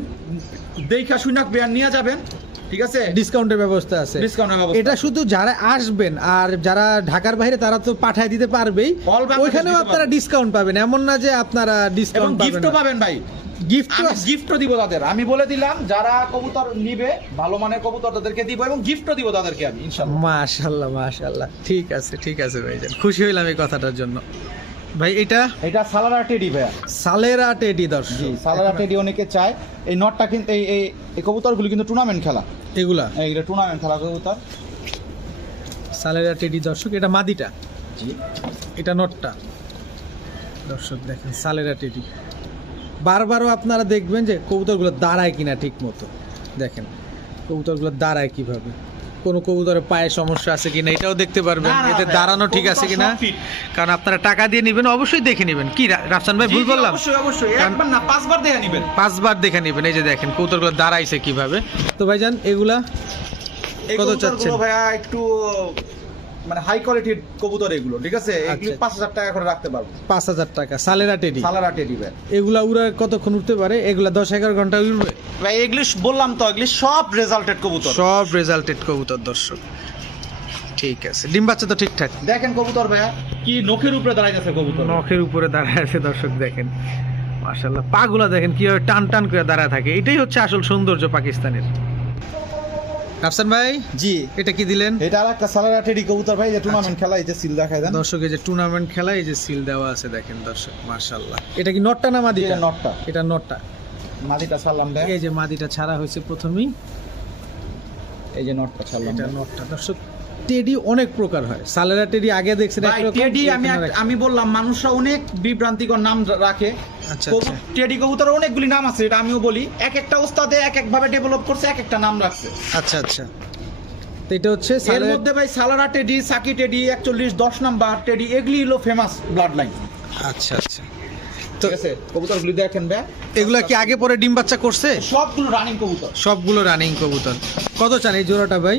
দেখা শুনে পেয়ার নিয়ে যাবেন, ঠিক আছে। ডিসকাউন্টের ব্যবস্থা আছে। ডিসকাউন্টের ব্যবস্থা। এটা শুধু যারা আসবেন, আর যারা ঢাকার বাইরে তারা তো পাঠায় দিতে পারবেই, All Bangladesh ওইখানেও দিতে আপনারা পারবে। ডিসকাউন্ট পাবেন, এমন না যে আপনারা এবং ডিসকাউন্ট পাবেন গিফটও না। পাবেন ভাই, গিফট আমি গিফটও দিব তাদের। আমি বলে দিলাম যারা কবুতর নিবে, ভালো মানের কবুতর তাদেরকে দিব, এবং গিফটও দিব তাদেরকে আমি ইনশাআল্লাহ। মাশাআল্লাহ মাশাআল্লাহ, ঠিক আছে ভাইজান, খুশি হইলাম এই কথাটার জন্য। ভাই এটা সালারা টেডি ভাইয়া। সালেরা টেডি দর্শক। জি, সালারা টেডি অনেকে চায়। এই নটটা কিন্তু এই কবুতরগুলো কিন্তু টুর্নামেন্ট খেলা, এগুলা এইটা টুর্নামেন্ট খেলা কবুতর। সালেরা টেডি দর্শক, এটা মাদিটা, জি এটা নটটা দর্শক। দেখেন সালেরা টেডি, বারবারও আপনারা দেখবেন যে কবুতরগুলো দাঁড়ায় কিনা ঠিক মতো। দেখেন কবুতরগুলো দাঁড়ায় কিভাবে, কোনো কবুতরের পায়ে সমস্যা আছে কিনা এটাও দেখতে পারবেন, না, না এতে ভাই, দাঁড়ানো ঠিক আছে কবুতর কিনা, সব fit। কারণ আপনারা টাকা দিয়ে নেবেন অবশ্যই দেখে নেবেন। কি রাফসান ভাই জি, ভুল জি, বললাম? অবশ্যই অবশ্যই, কারণ- একবার না 5 বার দেখে নেবেন। 5 বার দেখে নেবেন। এই যে দেখেন কবুতরগুলো দাঁড়াইছে কিভাবে। তো ভাইজান এগুলা এই কত কবুতরগুলো চাচ্ছেন? ভাইয়া একটু মানে হাই কোয়ালিটির কবুতর এগুলো, ঠিক আছে? এগুলো আচ্ছা। 5000 টাকা করে রাখতে পারবো। 5000 টাকা সালেরা টেডি। সালারা টেডি ভাই। এগুলা উড়া কতক্ষণ উঠতে পারে? এগুলা 10-11 ঘন্টা উড়বে? ভাই এগুলো বললাম তো, এগুলো সব রেজাল্টেড কবুতর। সব রেজাল্টেড কবুতর দর্শক। ঠিক আছে, ডিম বাচ্চা তো ঠিকঠাক। দেখেন কবুতর ভাইয়া কি নখের উপরে দাঁড়াইতেছে কবুতর। নখের উপরে দাঁড়ায় আছে দর্শক দেখেন, মাশাআল্লাহ। পাগুলা দেখেন কিভাবে টান টান করে দাঁড়ায় থাকে, এটাই হচ্ছে আসল সৌন্দর্য পাকিস্তানের। রাফসান ভাই জি, এটা কি দিলেন? এটা আরেকটা সালারা টেডি কবুতর ভাই, যে টুর্নামেন্ট খেলা, এই যে সিল দেখায় দেন। দর্শক এই যে টুর্নামেন্ট খেলা, এই যে সিল দেওয়া আছে দেখেন দর্শক, মাশাআল্লাহ। এটা কি নটটা না মাদিটা? এটা নটটা। এটা নটটা। মাদিটা ছাড়লাম ভাই, এই যে মাদিটা ছাড়া হয়েছে প্রথমেই, এই যে নটটা ছাড়লাম। এটা নটটা। দর্শক টেডি অনেক প্রকার হয়, সালেরা টেডি আগে দেখছেন ভাই একরকম, টেডি এখানে আরেক- আমি বললাম মানুষরা অনেক বিভ্রান্তিকর নাম রাখে। আচ্ছা কবু- আচ্ছা টেডি কবুতর অনেকগুলি নাম আছে, এটা আমিও বলি। এক একটা ওস্তাদে এক এক ভাবে ডেভেলপ করছে, এক একটা নাম রাখছে। আচ্ছা আচ্ছা। তো এটা হচ্ছে এর সালেরা। মধ্যে ভাই সালারা টেডি, সাকি টেডি, 41 10 নাম্বার টেডি, এগুলি হলো ফেমাস ব্লাড লাইন। আচ্ছা আচ্ছা। ঠিক আছে, কবুতরগুলি দেখেন ভাই, এগুলা কি আগে পরে ডিম বাচ্চা করছে? সবগুলো রানিং কবুতর। সবগুলো রানিং কবুতর। কত চান এই জোড়াটা ভাই?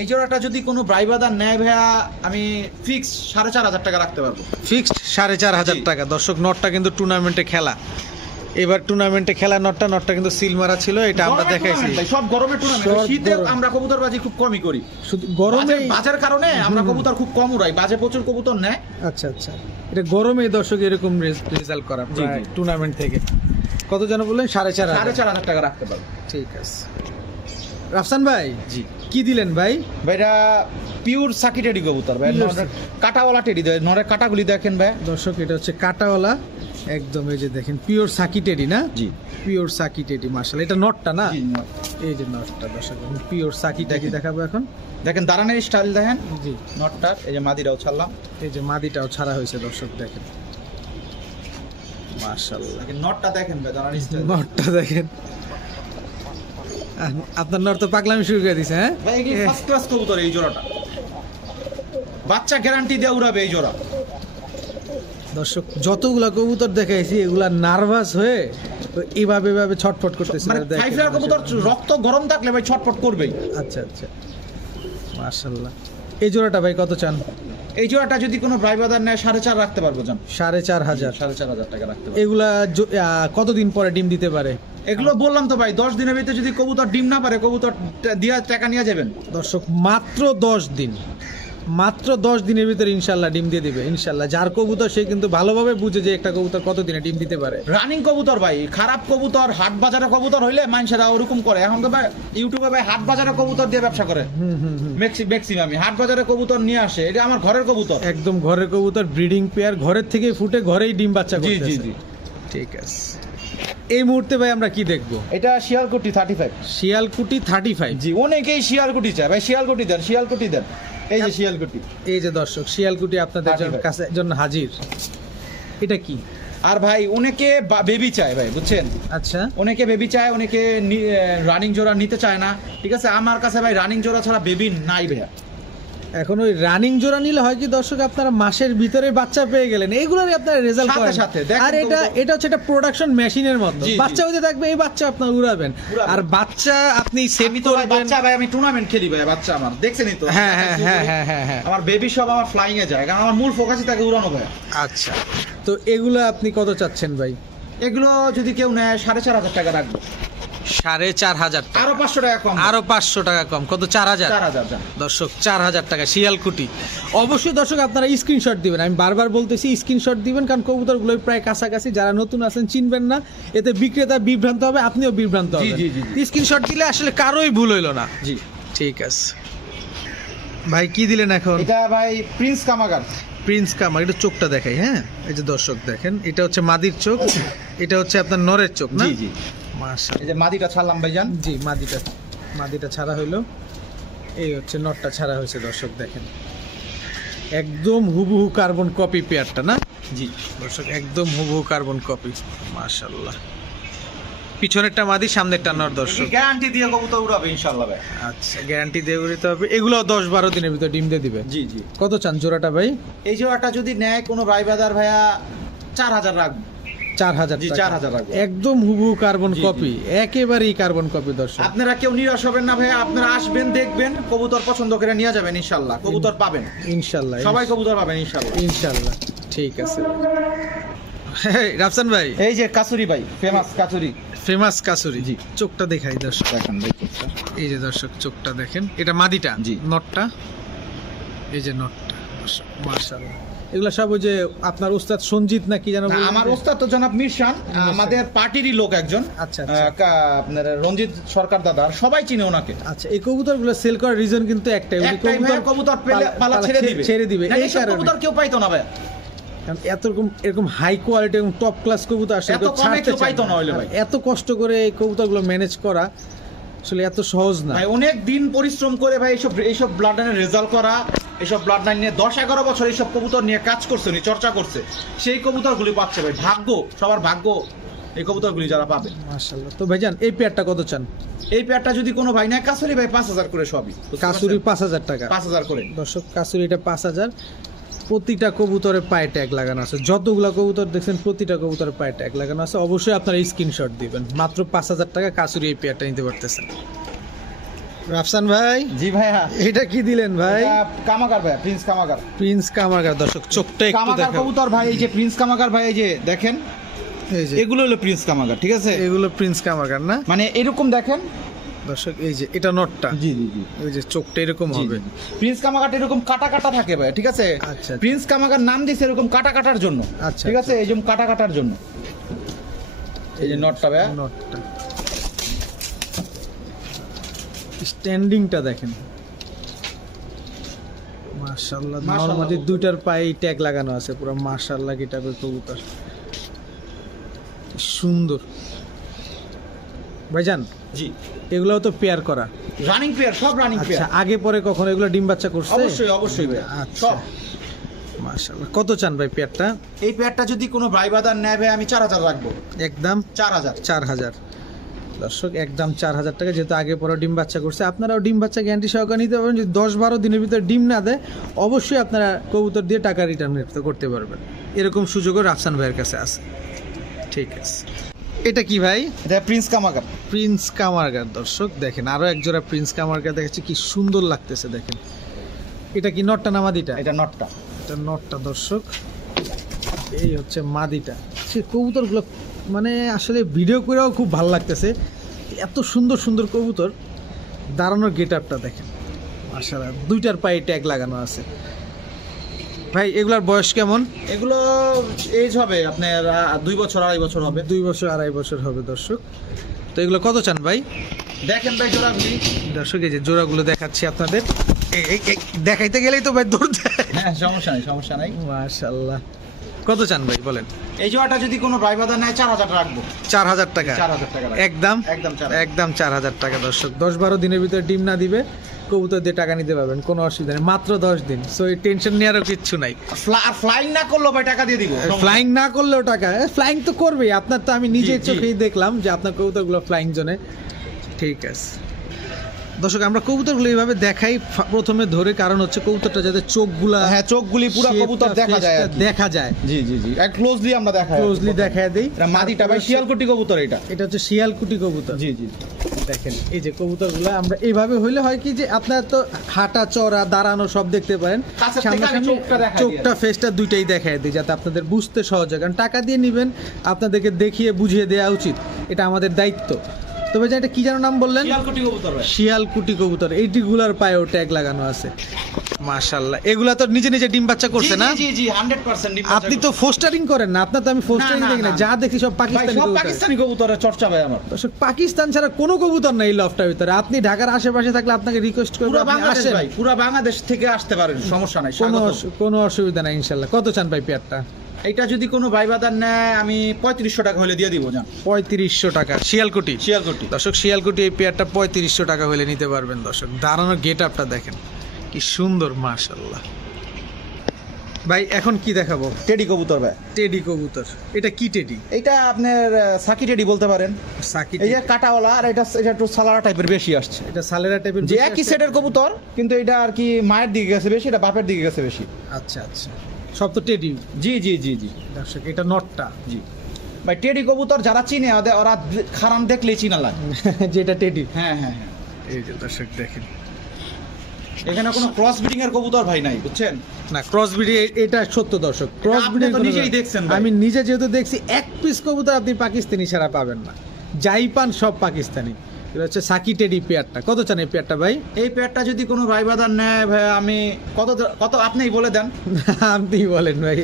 এই জোড়াটা যদি কোনো ব্রাইবাদার নেয় ভাইয়া, আমি ফিক্স 4500 টাকা রাখতে পারবো। ফিক্সড 4500 জি। টাকা। দর্শক নটটা কিন্তু টুর্নামেন্টে খেলা, এবার টুর্নামেন্টে খেলা নটটা কিন্তু সিল মারা ছিল, এটা আমরা গরমের দেখাইছি। tournament ভাই, সব গরমের টুর্নামেন্ট। সব শীতে গরম। আমরা কবুতরবাজি খুব কমই করি, শুধু গরমে। বাজের কারণে আমরা কবুতর খুব কম উড়াই, বাজে প্রচুর কবুতর নেয়। আচ্ছা আচ্ছা, এটা গরমে দর্শক এরকম রেজাল্ট করা জি, জি। টুর্নামেন্ট থেকে। কত যেন বললেন? 4500। 4500 টাকা রাখতে পারবো। ঠিক আছে। রাফসান ভাই জি কি দিলেন ভাই? ভাইরা পিওর সাকি টেডি কবুতর ভাই, Pure নরের কাটাওয়ালা টেডি দেয়, নরের কাটাগুলি দেখেন ভাই। দর্শক এটা হচ্ছে কাটাওয়ালা, একদম এই যে দেখেন পিওর সাকি টেডি না? জি পিওর সাকি টেডি, মাশাআল্লাহ। এটা নটটা না? জি, এই যে নটটা দর্শক, পিওর সাকি টেডি দেখেন। দেখাবো এখন। দেখেন দাঁড়ানোর স্টাইল দেখেন জি, নটটার। এই যে মাদিরাও ছাড়লাম, এই যে মাদিটাও ছাড়া হয়েছে দর্শক দেখেন, মাশাআল্লাহ। দেখেন নটটা দেখেন ভাই, দাঁড়ানোর স্টাইল। নটটা দেখেন। আপনার নট তো পাগলামি শুরু করে দিছে, হ্যাঁ? ভাই এগুলি ফার্স্ট ক্লাস কবুতর এই জোড়াটা, বাচ্চা গ্যারান্টি দিয়ে উড়াবে এই জোড়া। দর্শক যতগুলা কবুতর দেখাইছি এগুলা নার্ভাস হয়ে তো এইভাবে ছটফট করতেছে। মানে দেখেন, ফাইফার কবুতর রক্ত গরম থাকলে ভাই ছটফট করবেই। আচ্ছা আচ্ছা, মাশাআল্লাহ। এই জোড়াটা ভাই কত চান? এই জোড়াটা যদি কোনো ব্রাইবাদার নেয় 4.5 রাখতে পারবো জান। 4500। 4500 টাকা রাখতে পারবো। এগুলা কতদিন পরে ডিম দিতে পারে? এগুলো বললাম তো ভাই, 10 দিনের ভিতরে যদি কবুতর ডিম না পারে, কবুতর দিয়া টাকা নিয়ে যাবেন। দর্শক মাত্র 10 দিন, মাত্র 10 দিনের ভিতরে ইনশাল্লাহ ডিম দিয়ে দিবে ইনশাল্লাহ। যার কবুতর সে কিন্তু ভালোভাবে বুঝে যে একটা কবুতর কত দিনে ডিম দিতে পারে। রানিং কবুতর ভাই, খারাপ কবুতর হাট বাজারে কবুতর হইলে মানুষেরা ওরকম করে। এখন তো ভাই ইউটিউবে ভাই হাট বাজারে কবুতর দিয়ে ব্যবসা করে ম্যাক্সিমাম হাট বাজারে কবুতর নিয়ে আসে। এটা আমার ঘরের কবুতর। একদম ঘরের কবুতর, ব্রিডিং পেয়ার, ঘরের থেকেই ফুটে ঘরেই ডিম বাচ্চা জি করতেছে। জি জি। ঠিক আছে। এই মুহূর্তে ভাই আমরা কি দেখবো? এটা শিয়ালকুটি 35। শিয়ালকুটি 35। জি, অনেকেই শিয়ালকুটি চায় ভাই, শিয়ালকুটি দেন, শিয়ালকুটি দেন। এই যে শিয়ালকুটি। এই যে দর্শক শিয়ালকুটি আপনাদের 35 কাছে জন্য হাজির। এটা কি? আর ভাই অনেকে বেবি চায় ভাই, বুঝছেন? আচ্ছা, অনেকে বেবি চায়, অনেকে রানিং জোড়া নিতে চায় না। ঠিক আছে, আমার কাছে ভাই রানিং জোড়া ছাড়া বেবি নাই ভাইয়া। এখন ওই রানিং জোড়া নিলে হয় কি দর্শক, আপনারা মাসের ভিতরে বাচ্চা পেয়ে গেলেন, এইগুলোরই আপনারা রেজাল্ট সাথে করেন। সাথে দেখেন আর এটা হচ্ছে একটা প্রোডাকশন মেশিনের মতো, জি, জি। বাচ্চা হইতে থাকবে, এই বাচ্চা আপনার উড়াবেন। উড়াবেন। আর বাচ্চা আপনি সেভ আমি তো ভাই করবেন। বাচ্চা ভাই, আমি টুর্নামেন্ট খেলি ভাই, বাচ্চা আমার দেখছেনই তো। হ্যাঁ হ্যাঁ হ্যাঁ হ্যাঁ হ্যাঁ হ্যাঁ। আমার বেবি সব আমার ফ্লাইং এ যায়, কারণ আমার মূল ফোকাসই থাকে উড়ানো ভাই। আচ্ছা, তো এগুলো আপনি কত চাচ্ছেন ভাই? এগুলো যদি কেউ নেয় 4500 টাকা রাখবো। 4500 টাকা, আরো 500 টাকা কম। আরো 500 টাকা কম, কত? 4000। 4000 যান। দর্শক 4000 টাকা শিয়ালকুটি। অবশ্যই দর্শক আপনারা স্ক্রিনশট দিবেন, আমি বারবার বলতেছি স্ক্রিনশট দিবেন, কারণ কবুতরগুলো প্রায় কাছাকাছি, যারা নতুন আছেন চিনবেন না, এতে বিক্রেতা বিভ্রান্ত হবে, আপনিও বিভ্রান্ত জি, হবেন। জি, জি, জি। স্ক্রিনশট দিলে আসলে কারোই ভুল হইলো না। জি, ঠিক আছে ভাই, কি দিলেন এখন? এটা ভাই প্রিন্স কামাগার। প্রিন্স কামার। এটা চোখটা দেখাই, হ্যাঁ, এই যে দর্শক দেখেন, এটা হচ্ছে মাদির চোখ, এটা হচ্ছে আপনার নরের চোখ না? জি জি। মাশাআল্লাহ। এই যে মাদিটা ছাড়লাম ভাইজান। জি, মাদিটা ছাড়া হইলো, এই হচ্ছে নটটা ছাড়া হয়েছে দর্শক দেখেন, একদম হুবহু কার্বন কপি পেয়ারটা না? জি। দর্শক একদম হুবহু কার্বন কপি, মাশাআল্লাহ। পিছনেরটা মাদি, সামনেরটা নর দর্শক। গ্যারান্টি দিয়ে কবুতর উড়াবে ইনশাআল্লাহ ভাই। আচ্ছা, গ্যারান্টি দিয়ে উড়িতে হবে। এগুলো 10-12 দিনের ভিতর ডিম দিয়ে দিবে। জি জি। কত চান জোড়াটা ভাই? এই জোড়াটা যদি নেয় কোনো ভাই বাজার ভাইয়া 4000 রাখবো। 4000 জি, টাকা। 4000 রাখবো। একদম হুবহু কার্বন জি, জি। কপি, একেবারেই কার্বন কপি দর্শক। আপনারা কেউ নিরাশ হবেন না ভাইয়া, আপনারা আসবেন, দেখবেন, কবুতর পছন্দ করে নিয়ে যাবেন ইনশাআল্লাহ। কবুতর পাবেন ইনশাআল্লাহ, সবাই, কবুতর পাবেন ইনশাআল্লাহ। ইনশাআল্লাহ। ঠিক আছে রাফসান ভাই, এই যে কাচুরি ভাই, ফেমাস কাচুরি। ফেমাস কাসুরি। জি। চোখটা দেখাই দর্শক। দেখেন ভাই। এই যে দর্শক চোখটা দেখেন, এটা মাদিটা। জি। নটটা, এই যে নটটা দর্শক, মাশাআল্লাহ। এগুলা সব ওই যে আপনার উস্তাদ সঞ্জিত না কি যেন না, বললেন আমার যে? ওস্তাদ তো জনাব মিরশান, আমাদের পার্টিরই লোক একজন। আচ্ছা, আচ্ছা। আপনার রঞ্জিত সরকার দাদা, সবাই চিনে ওনাকে। আচ্ছা, এই কবুতরগুলো সেল করার রিজন কিন্তু একটাই, উনি একটাই ভাইয়া, কবুতর পালা ছেড়ে দিবে। ছেড়ে দিবে। না, এই এইসব কারণে কবুতর কেউ পাইতো না ভাই। কারণ এরকম হাই কোয়ালিটি এবং টপ ক্লাস কবুতর আসলে এত কেউ কমে ছাড়তে কেউ চায় পাইতো না হইলে আর ভাই। এত কষ্ট করে এই কবুতরগুলো ম্যানেজ করা আসলে এত সহজ না। ভাই অনেক দিন পরিশ্রম করে ভাই এইসব ব্লাড লাইনের রেজাল্ট করা, এইসব ব্লাড লাইন নিয়ে 10-11 বছর এইসব কবুতর নিয়ে কাজ করছে, উনি চর্চা করছে, সেই কবুতরগুলি পাচ্ছে ভাই। ভাগ্য, সবার ভাগ্য এই কবুতরগুলি যারা পাবে। মাশাআল্লাহ। তো ভাইজান এই পেয়ারটা কত চান? এই পেয়ারটা যদি কোনো ভাই নেয়, কাছুরি ভাই 5000 করে সবই। কাসুরি 5000 টাকা 5000 করে। দর্শক, কাসুরিটা 5000। প্রতিটা কবুতরের পায়ে ট্যাগ লাগানো আছে, যতগুলা কবুতর দেখছেন প্রতিটা কবুতরের পায়ে ট্যাগ লাগানো আছে। অবশ্যই আপনারা স্ক্রিনশট দিবেন। মাত্র 5000 টাকা কাসুরি এই পেয়ারটা নিতে পারতেছেন। রাফসান ভাই, জি ভাইয়া। এটা কি দিলেন ভাই? এটা কামাগার ভাইয়া, প্রিন্স কামাগার। প্রিন্স কামারগার দর্শক, চোখটা একটু কামাগার দেখাও। কবুতর ভাই, এই যে প্রিন্স কামাগার ভাই, এই যে দেখেন, এই যে এগুলো হলো প্রিন্স কামাগার, ঠিক আছে? এগুলো প্রিন্স কামারগার না মানে এরকম দেখেন। দর্শক, এই যে এটা নটটা, জি জি জি। এই যে চোখটা এরকম হবে। প্রিন্স কামাগার এরকম কাটা কাটা থাকে ভাই, ঠিক আছে? আচ্ছা। প্রিন্স কামাগার নাম দিয়েছে এরকম কাটা কাটার জন্য। আচ্ছা, ঠিক আছে, এই যে কাটা কাটার জন্য। এই যে নটটা ভাই, নটটা, স্ট্যান্ডিংটা দেখেন, মাশাআল্লাহ। মাশাআল্লাহ। নরমালি দুইটার পায়ে ট্যাগ লাগানো আছে পুরো, মাশাআল্লাহ। গিটারের কবুতর সুন্দর। ভাইজান, জি। এগুলোও তো পেয়ার করা। রানিং পেয়ার, সব রানিং আচ্ছা, পেয়ার। আগে পরে কখনো এগুলো ডিম বাচ্চা করছে? অবশ্যই অবশ্যই ভাই, আচ্ছা, সব। মাশাআল্লাহ। কত চান ভাই পেয়ারটা? এই পেয়ারটা যদি কোনো ভাই বাদার নেয় ভাই, আমি 4000 রাখবো। একদম 4000। 4000 দর্শক, একদম 4000 টাকা। যেহেতু আগে পরে ডিম বাচ্চা করছে, আপনারাও ডিম বাচ্চা গ্যারান্টি সহকারে নিতে পারবেন। যদি 10-12 দিনের ভিতরে ডিম না দেয়, অবশ্যই আপনারা কবুতর দিয়ে টাকা রিটার্ন করতে পারবেন। এরকম সুযোগও রাফসান ভাইয়ের কাছে আছে। ঠিক আছে, এটা কি ভাই? এটা প্রিন্স কামাগার। প্রিন্স কামারগার দর্শক, দেখেন আরো এক জোড়া প্রিন্স কামারগার দেখাচ্ছি, কি সুন্দর লাগতেছে দেখেন। এটা কি নটটা না মাদিটা? এটা নটটা। এটা নটটা দর্শক, এই হচ্ছে মাদিটা। সে কবুতরগুলো মানে আসলে ভিডিও করেও খুব ভালো লাগতেছে, এত সুন্দর সুন্দর কবুতর। দাঁড়ানোর গেট আপটা দেখেন, মাশাআল্লাহ। দুইটার পায়ে ট্যাগ লাগানো আছে। ভাই এগুলার বয়স কেমন? এগুলো এজ হবে আপনার 2 বছর 2.5 বছর হবে। 2 বছর 2.5 বছর হবে দর্শক। তো এগুলো কত চান ভাই? দেখেন ভাই জোড়াগুলি। দর্শক, এই যে জোড়াগুলো দেখাচ্ছি আপনাদের। দেখাইতে গেলেই তো ভাই দৌড় দেয়। হ্যাঁ, সমস্যা নাই, সমস্যা নাই। মাশাআল্লাহ। কত চান ভাই বলেন? এই জোড়াটা যদি কোনো ভাই বাদা নেয় 4000 রাখবো। 4000 টাকা 4000 টাকা রাখবো। একদম একদম 4000। একদম 4000 টাকা দর্শক। 10-12 দিনের ভিতরে ডিম না দিবে, কবুতর দিয়ে টাকা নিতে পারবেন, কোনো অসুবিধা নেই। মাত্র 10 দিন, সো এই টেনশন নেওয়ারও কিচ্ছু নাই। আর ফ্লাইং না করলেও ভাই টাকা দিয়ে দিব। ফ্লাইং না করলেও টাকা, ফ্লাইং তো করবেই। আপনার তো আমি নিজের জি, জি। চোখেই দেখলাম যে আপনার কবুতরগুলো ফ্লাইং জোনে। ঠিক আছে দর্শক, আমরা কবুতরগুলো এইভাবে দেখাই প্রথমে ধরে, কারণ হচ্ছে কবুতরটা যাতে চোখগুলা, হ্যাঁ, চোখগুলি পুরো shape-টা, কবুতর দেখা যায় আর face-টা কি। দেখা যায়। জি জি জি, এক ক্লোজলি আমরা দেখাই। ক্লোজলি দেখায় দেই। এটা মাদিটা ভাই, শিয়ালকুটি কবুতর এটা। এটা হচ্ছে শিয়ালকুটি কবুতর। জি জি। দেখেন এই যে কবুতরগুলো আমরা এইভাবে হইলে হয় কি যে আপনার তো হাঁটা চড়া দাঁড়ানো সব দেখতে পারেন, কাছের থেকে আমি চোখটা দেখাই দিই। চোখটা ফেসটা দুইটাই দেখায় দিই, যাতে আপনাদের বুঝতে সহজ হয়। কারণ টাকা দিয়ে নেবেন, আপনাদেরকে দেখিয়ে বুঝিয়ে দেওয়া উচিত, এটা আমাদের দায়িত্ব। তবে যে এটা কি যেন নাম বললেন? শিয়ালকুটি কবুতর ভাই। শিয়ালকুটি কবুতর। এইটিগুলার পায়েও ট্যাগ লাগানো আছে, মাশাআল্লাহ। এগুলা তো নিজে নিজে ডিম বাচ্চা করছে না? জি জি, 100% ডিম আপনি তো ফোস্টারিং করেন না, আপনার তো আমি ফোস্টারিং না, দেখি না, না। যা দেখি সব ভাই, পাকিস্তানি সব কবুতর। পাকিস্তানি কবুতরের চর্চা ভাই আমার। দর্শক, পাকিস্তান ছাড়া কোনো কবুতর নাই এই লফটার ভিতরে। আপনি ঢাকার আশেপাশে থাকলে আপনাকে রিকোয়েস্ট করবো পুরো আপনি বাংলাদেশ আসেন, ভাই, পুরো বাংলাদেশ থেকে আসতে পারেন, সমস্যা নাই। কোনো স্বাগতম। কোনো অসুবিধা নাই ইনশাল্লাহ। কত চান ভাই পেয়ারটা? এটা যদি কোনো ভাই বাদার নেয়, আমি 3500 টাকা হলে দিয়ে দিব। জান, 3500 টাকা শিয়ালকুটি। শিয়ালকুটি। দর্শক, শিয়ালকুটি এই পেয়ারটা 3500 টাকা হলে নিতে পারবেন দর্শক। দাঁড়ানোর গেট আপটা দেখেন কি সুন্দর, মাশাআল্লাহ। ভাই এখন কি দেখাবো? টেডি কবুতর ভাই। টেডি কবুতর। এটা কি টেডি? এটা আপনার সাকি টেডি বলতে পারেন। সাকি এই যে কাটাওয়ালা, আর এটা একটু সালারা টাইপের বেশি আসছে। এটা সালেরা টাইপের যে একই সেটের কবুতর, কিন্তু এটা আর কি মায়ের দিকে গেছে বেশি, এটা বাপের দিকে গেছে বেশি। আচ্ছা আচ্ছা, সব তো টেডি। জি জি জি জি দর্শক এটা নটটা। জি ভাই, টেডি কবুতর যারা চিনে ওরা খারাম দেখলেই চিনা লাগে। যেটা টেডি। হ্যাঁ হ্যাঁ হ্যাঁ, এই যে দর্শক দেখেন, এখানে কোনো ক্রস ব্রিডিং এর কবুতর ভাই নাই, বুঝছেন? না ক্রস ব্রিডিং এটা সত্য দর্শক, ক্রস আপনি ব্রিডিং তো নিজেই দেখছেন ভাই। আমি নিজে যেহেতু দেখছি, এক পিস কবুতর আপনি পাকিস্তানি ছাড়া পাবেন না, যাই পান সব পাকিস্তানি। এটা হচ্ছে সাকি টেডি পেয়ারটা। কত চান এই পেয়ারটা ভাই? এই পেয়ারটা যদি কোনো ভাই বাদার নেয় ভাই, আমি কত কত আপনিই বলে দেন। আপনি বলেন ভাই,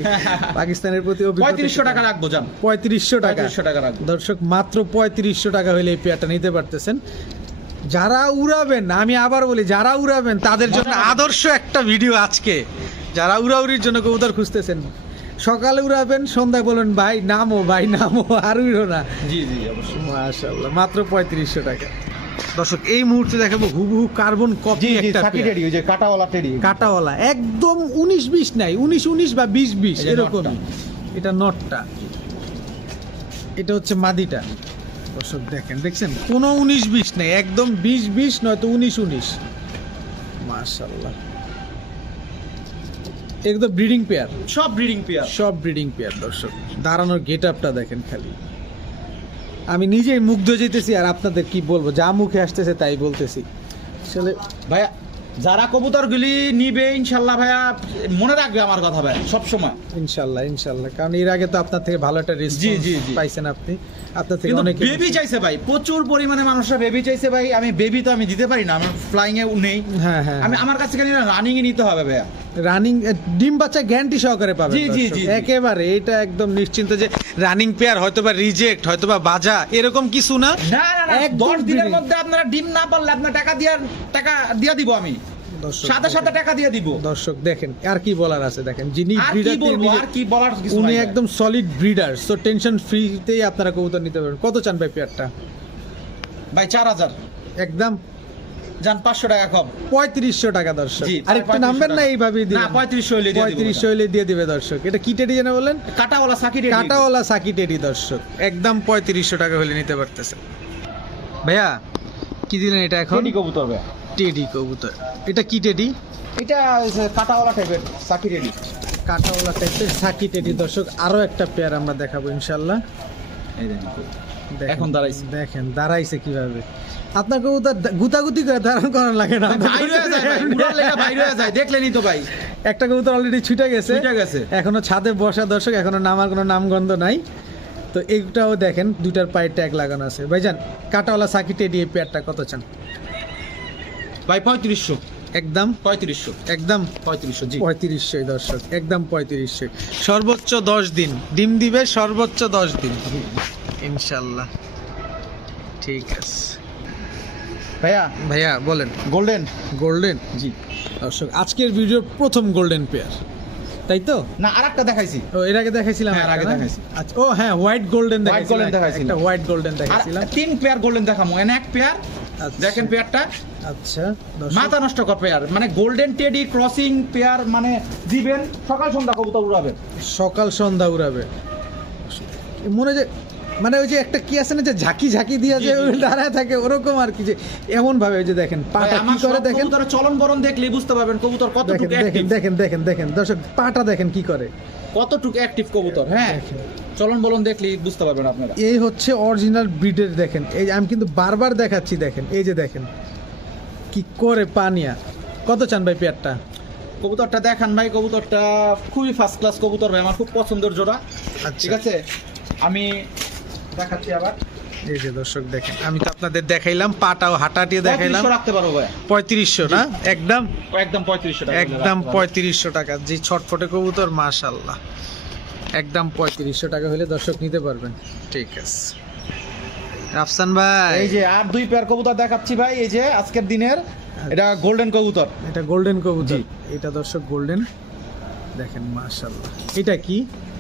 পাকিস্তানের প্রতি 3500 টাকা রাখবো, যান 3500 টাকা। 3500 টাকা রাখবো। দর্শক মাত্র 3500 টাকা হলে এই পেয়ারটা নিতে পারতেছেন। যারা উড়াবেন, আমি আবার বলি, যারা উড়াবেন তাদের জন্য আদর্শ একটা ভিডিও আজকে। যারা উড়াউড়ির জন্য কবুতর খুঁজতেছেন, সকালে উড়াবেন, সন্ধ্যায় বলেন ভাই নামো, ভাই নামো, আর উড়ো না। জি জি অবশ্যই। মাশাআল্লাহ, মাত্র 3500 টাকা। দর্শক এই মুহূর্তে দেখাবো হুবহু কার্বন কপি একটা সাকি পেয়ার। টেডি, ওই যে কাটাওয়ালা টেডি। কাটাওয়ালা, একদম 19-20 নাই, 19-19 বা 20-20 এই যে এরকমই। নটটা। এটা নটটা, এটা হচ্ছে মাদিটা। দর্শক দেখেন, দেখছেন কোনো 19-20 নেই, একদম 20-20 নয়তো 19-19। মাশাআল্লাহ, একদম ব্রিডিং পেয়ার, সব ব্রিডিং পেয়ার। সব ব্রিডিং পেয়ার। দর্শক দাঁড়ানোর গেটআপটা দেখেন খালি, আমি নিজেই মুগ্ধ যেতেছি। আর আপনাদের কি বলবো, যা মুখে আসতেছে তাই বলতেছি আসলে। ভাইয়া যারা কবুতরগুলি নিবে ইনশাল্লাহ ভাইয়া মনে রাখবে আমার কথা ভাই সব সময়। ইনশাল্লাহ ইনশাল্লাহ, কারণ এর আগে তো আপনার থেকে ভালো একটা রেসপন্স জি, জি। পাইছেন আপনি, আপনার থেকে কিন্তু অনেক বেবি চাইছে ভাই, প্রচুর পরিমাণে মানুষরা বেবি চাইছে ভাই। আমি বেবি তো আমি দিতে পারি না, আমার ফ্লাইং এ নেই। হ্যাঁ হ্যাঁ, আমি আমার কাছে খালি রানিং এ নিতে হবে ভাইয়া। রানিং ডিম বাচ্চা গ্যারান্টি সহকারে পাবেন। জি, জি, দর্শক। জি, জি। একেবারে এটা একদম নিশ্চিন্ত যে রানিং পেয়ার হয়তোবা রিজেক্ট, হয়তোবা বাজা, এরকম কিছু না। না না না, একদম 10 দিনের breeding। মধ্যে আপনারা ডিম না পারলে আপনার টাকা দিয়ে দিব আমি। দর্শক সাথে সাথে টাকা দিয়ে দিব। দর্শক দেখেন আর কি বলার আছে, দেখেন যিনি আর কি ব্রিডার, বলবো, আর কি বলার কিছু উনি নাই ভাই। একদম সলিড ব্রিডার, সো টেনশন ফ্রিতেই আপনারা কবুতর নিতে পারবেন। কত চান ভাই পেয়ারটা? ভাই 4000 একদম যান, 500 টাকা কম। 3500 টাকা দর্শক। জি, আর একটু 3500 নামবেন না টাকা। এইভাবেই দিবেন। না, 3500 হইলে দিয়ে দিব। 3500 হইলে দিয়ে দিবে দর্শক। এটা কি টেডি যেন বলেন? কাটাওয়ালা সাকি টেডি। কাটাওয়ালা সাকি টেডি দর্শক, একদম 3500 টাকা হলে নিতে পারতেছেন। ভাইয়া কি দিলেন এটা এখন? টেডি কবুতর ভাই। টেডি কবুতর। এটা কি টেডি? এটা কাটাওয়ালা টাইপের সাকি টেডি। কাটাওয়ালা টাইপের সাকি টেডি। দর্শক আরো একটা পেয়ার আমরা দেখাবো ইনশাআল্লাহ। এই দেখেন দেখেন, এখন দাঁড়াইছে। দেখেন দাঁড়াইছে কিভাবে। আপনার কবুতর গুতাগুতি করে ধারণ করার লাগে না। বাইরে হয়ে যায় ভাই, উড়ার লেগা বাইরে হয়ে যায়, দেখলেনই তো ভাই। একটা কবুতর অলরেডি ছুটে গেছে, ছুটে গেছে। এখনো ছাদে বসা দর্শক, এখনো নামার কোনো নামগন্ধ নাই। তো এইটাও দেখেন, দুইটার পায়ে ট্যাগ লাগানো আছে। ভাইজান কাটাওয়ালা সাকি টেডি এই পেয়ারটা কত চান? ভাই 3500। একদম 3500। একদম 3500 জি। 3500 দর্শক, একদম 3500। সর্বোচ্চ 10 দিন ডিম দিবে, সর্বোচ্চ 10 দিন ইনশাল্লাহ। ঠিক আছে ভাইয়া ভাইয়া বলেন। গোল্ডেন। গোল্ডেন, জি। দর্শক আজকের ভিডিওর প্রথম গোল্ডেন পেয়ার, তাই তো? না, আরেকটা দেখাইছি। ও এর আগে দেখাইছিলাম। হ্যাঁ, এর আগে একটা না? দেখাইছি। আচ্ছা, ও হ্যাঁ, হোয়াইট গোল্ডেন White golden দেখাইছিলাম। একটা হোয়াইট গোল্ডেন আর দেখাইছিলাম। 3 পেয়ার গোল্ডেন দেখামু, এনে এক পেয়ার। আচ্ছা। দেখেন পেয়ারটা আচ্ছা দর্শক, মাথা নষ্ট কর পেয়ার, মানে গোল্ডেন টেডি ক্রসিং পেয়ার, মানে দিবেন সকাল সন্ধ্যা কবুতর উড়াবেন। সকাল সন্ধ্যা উড়াবে মনে যে, মানে ওই যে একটা কি আছে না, যে ঝাঁকি ঝাঁকি দিয়ে যে জি, জি, জি। দাঁড়ায় থাকে ওরকম আর কি, যে এমন ভাবে ওই যে দেখেন পাটা কি করে, দেখেন কবুতরের চলন বরণ দেখলেই বুঝতে পারবেন কবুতর দেখেন কতটুকু দেখেন অ্যাক্টিভ, দেখেন দেখেন দেখেন দর্শক, পাটা দেখেন কি করে, কতটুকু অ্যাক্টিভ কবুতর। হ্যাঁ, দেখেন। চলন বলন দেখলেই বুঝতে পারবেন আপনারা। এই হচ্ছে অরিজিনাল ব্রিডের। দেখেন এই আমি কিন্তু বারবার দেখাচ্ছি, দেখেন এই যে দেখেন কি করে পানিয়া। কত চান ভাই পেয়ারটা? কবুতরটা দেখান ভাই, কবুতরটা খুবই ফার্স্ট ক্লাস কবুতর ভাই, আমার খুব পছন্দের জোড়া। আচ্ছা। ঠিক আছে, আমি দেখাচ্ছি আবার। এই যে দর্শক দেখেন, আমি তো আপনাদের দেখাইলাম, পাটাও হাঁটাটিয়ে দেখাইলাম। 3500 রাখতে পারবো ভাই। 3500 না? একদম একদম 3500 টাকা। একদম 3500 টাকা। যে ছটফটে কবুতর, মাশাআল্লাহ, একদম 3500 টাকা হলে দর্শক নিতে পারবেন। ঠিক আছে রাফসান ভাই, এই যে আর 2 পেয়ার কবুতর দেখাচ্ছি ভাই, এই যে আজকের দিনের এটা গোল্ডেন কবুতর। এটা গোল্ডেন কবুতর। জি। এটা দর্শক গোল্ডেন, দেখেন মাশাআল্লাহ। এটা কি?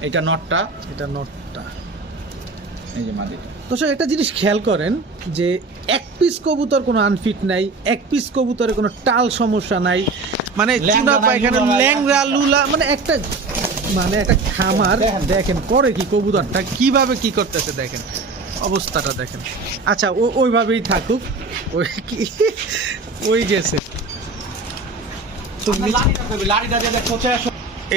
এটা নটটা, এটা নটটা। এই যে মাদি। দর্শক একটা জিনিস খেয়াল করেন, যে এক পিস কবুতর কোনো আনফিট নাই, এক পিস কবুতরে কোনো টাল সমস্যা নাই, মানে ল্যাংড়া চুনা নাই, পায়খানা, লুলা নাই, ল্যাংরা লুলা, মানে একটা মানে একটা খামার দেখেন করে কি কবুতরটা কিভাবে কি করতেছে দেখেন অবস্থাটা দেখেন। আচ্ছা ওইভাবেই থাকুক, ওই কি ওই গেছে তুমি লাড়িটা দিয়ে দেখো,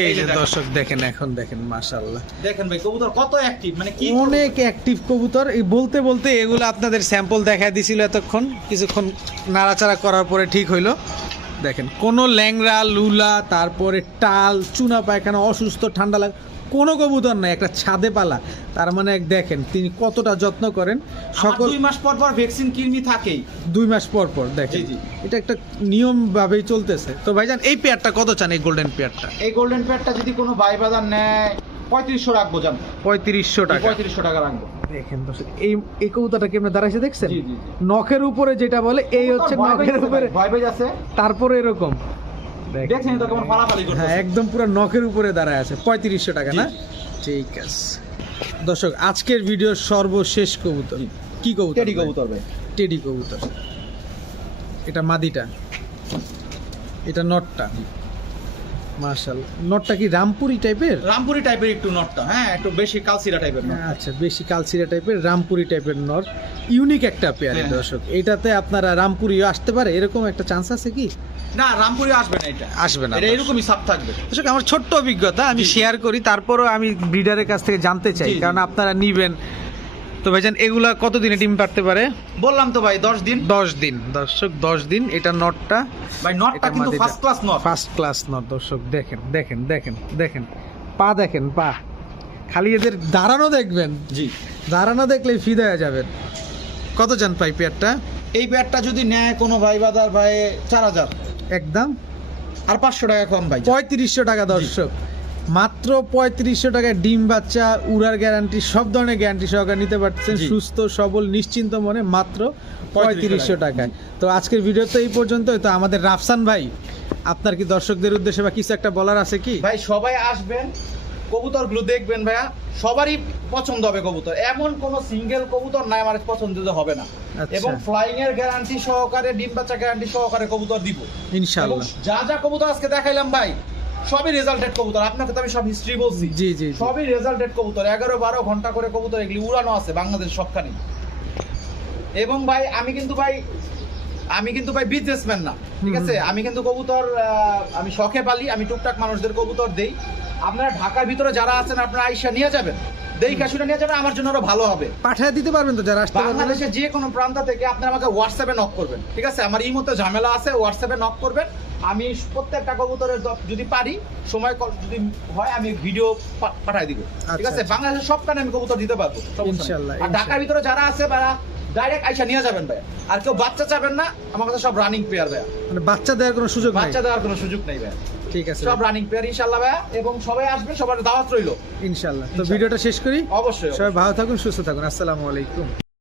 এই যে দর্শক দেখেন, এখন দেখেন মাশাআল্লাহ দেখেন ভাই কবুতর কত অ্যাক্টিভ, মানে কি অনেক অ্যাক্টিভ কবুতর। এই বলতে বলতে এগুলো আপনাদের স্যাম্পল দেখা দিছিল এতক্ষণ, কিছুক্ষণ নাড়াচাড়া করার পরে ঠিক হইলো। দেখেন কোনো ল্যাংড়া লুলা, তারপরে টাল, চুনা পায়খানা, অসুস্থ, ঠান্ডা লাগে কোনো কবুতর নাই, একটা ছাদে পালা। তার মানে দেখেন তিনি কতটা যত্ন করেন। সকল সকল 2 মাস পর পর ভ্যাকসিন কৃমি থাকেই, 2 মাস পর পর দেখেন, জি, জি। এটা একটা নিয়ম ভাবেই চলতেছে। তো ভাইজান এই পেয়ারটা কত চান, এই গোল্ডেন পেয়ারটা? এই গোল্ডেন প্যাডটা যদি কোনো ভাই বাজার নেয় 3500 রাখবো, জান 3500 টাকা। 3500 টাকা রাখবো। দেখেন দর্শক এই কবুতরটা কেমনে দাঁড়াইছে দেখছেন, জি, জি, জি। নখের উপরে যেটা বলে এই হচ্ছে নখের উপরে, ভয় পেয়ে যাচ্ছে, তারপরে এরকম দেখছেন তো কেমন ফালাফালি করতেছে। হ্যাঁ একদম পুরো নখের উপরে দাঁড়ায় আছে। 3500 টাকা না? ঠিক আছে দর্শক, আজকের ভিডিওর সর্বশেষ কবুতর কি কবুতর? টেডি কবুতর ভাই, টেডি কবুতর। এটা মাদিটা, এটা নটটা। মাশাআল্লাহ, নটটা কি রামপুরি টাইপের? রামপুরি টাইপের একটু নটটা, হ্যাঁ একটু বেশি কালসিরা টাইপের নট। আচ্ছা, বেশি কালচিরা টাইপের রামপুরি টাইপের নর। ইউনিক একটা পেয়ার হ্যাঁ। দর্শক। এটাতে আপনারা রামপুরিও আসতে পারে, এরকম একটা চান্স আছে কি? না রামপুরি আসবে না, এটা আসবে না। এটা এরকমই সাপ থাকবে। দর্শক আমার ছোট্ট অভিজ্ঞতা আমি জি। শেয়ার করি, তারপরও আমি ব্রিডারের কাছ থেকে জানতে চাই, জি, জি। কারণ আপনারা নিবেন। তো ভাইজান এগুলা কতদিনে ডিম পারতে পারে? বললাম তো ভাই 10 দিন। 10 দিন দর্শক, 10 দিন। এটা নটটা, ভাই নটটা এটা কিন্তু মাদিটা। First class not. First class not দর্শক। দেখেন দেখেন দেখেন দেখেন পা দেখেন, পা খালি এদের দাঁড়ানো দেখবেন, জি, দাঁড়ানো দেখলেই ফিদা হয়ে যাবেন। কত চান পাই পেয়ারটা? এই প্যাডটা যদি নেয় কোনো ভাই বাজার ভাই 4000, একদম আর 500 টাকা কম ভাই। 3500 টাকা দর্শক, মাত্র 3500 টাকায় ডিম বাচ্চা, উড়ার গ্যারান্টি, সব ধরনের গ্যারান্টি সহকারে নিতে পারছেন, জি। সুস্থ সবল নিশ্চিন্ত মনে, মাত্র 3500 টাকায়। তো আজকের ভিডিও তো এই পর্যন্তই। তো আমাদের রাফসান ভাই, আপনার কি দর্শকদের উদ্দেশ্যে বা কিছু একটা বলার আছে কি? ভাই সবাই আসবেন, কবুতরগুলো দেখবেন ভাইয়া, সবারই পছন্দ হবে কবুতর। এমন কোন সিঙ্গেল কবুতর নাই আমার পছন্দ হবে না। আচ্ছা। এবং ফ্লাইং এর গ্যারান্টি সহকারে, ডিম বাচ্চা গ্যারান্টি সহকারে কবুতর দিব। এবং ইনশাআল্লাহ। যা যা কবুতর আজকে দেখাইলাম ভাই, সবই রেজাল্টেড কবুতর। আপনাকে তো আমি সব হিস্ট্রি বলছি, জি, জি, জি। সবই রেজাল্টেড কবুতর। 11-12 ঘন্টা করে কবুতর এগুলি উড়ানো আছে বাংলাদেশ সবখানে। এবং ভাই আমি কিন্তু ভাই বিজনেসম্যান না, ঠিক আছে? আমি কিন্তু কবুতর আমি শখে পালি, আমি টুকটাক মানুষদের কবুতর দেই। আপনারা ঢাকার ভিতরে যারা আছেন আপনারা আইসা নিয়ে যাবেন, দেখে শুনে নিয়ে যাবেন, আমার জন্য আরো ভালো হবে। পাঠিয়ে দিতে পারবেন তো যারা আসতে পারবেন? বাংলাদেশের যে কোনো প্রান্ত থেকে আপনারা আমাকে হোয়াটসঅ্যাপে নক করবেন, ঠিক আছে? আমার এই মতো ঝামেলা আছে, হোয়াটসঅ্যাপে নক করবেন। আমি প্রত্যেকটা কবুতরের যদি পারি, সময় যদি হয়, আমি ভিডিও পাঠিয়ে দিব, ঠিক আছে? আচ্ছা। বাংলাদেশের সবখানে আমি কবুতর দিতে পারবো, সমস্যা নেই। ইনশাআল্লাহ, আর ঢাকার ভিতরে যারা আছে তারা ডাইরেক্ট আইসা নিয়ে যাবেন ভাই। আর কেউ বাচ্চা চাবেন না, আমার কাছে সব রানিং পেয়ার ভাইয়া, মানে বাচ্চা দেওয়ার কোনো সুযোগ নেই? বাচ্চা দেওয়ার কোনো সুযোগ নেই ভাইয়া, ঠিক আছে, সব রানিং পেয়ার ইনশাআল্লাহ ভাইয়া। এবং সবাই আসবে, সবার দাওয়াত রইলো ইনশাআল্লাহ। তো ইনশাআল্লাহ। ভিডিওটা শেষ করি। অবশ্যই। সবাই ভালো থাকুন, সুস্থ থাকুন। আসসালামু আলাইকুম।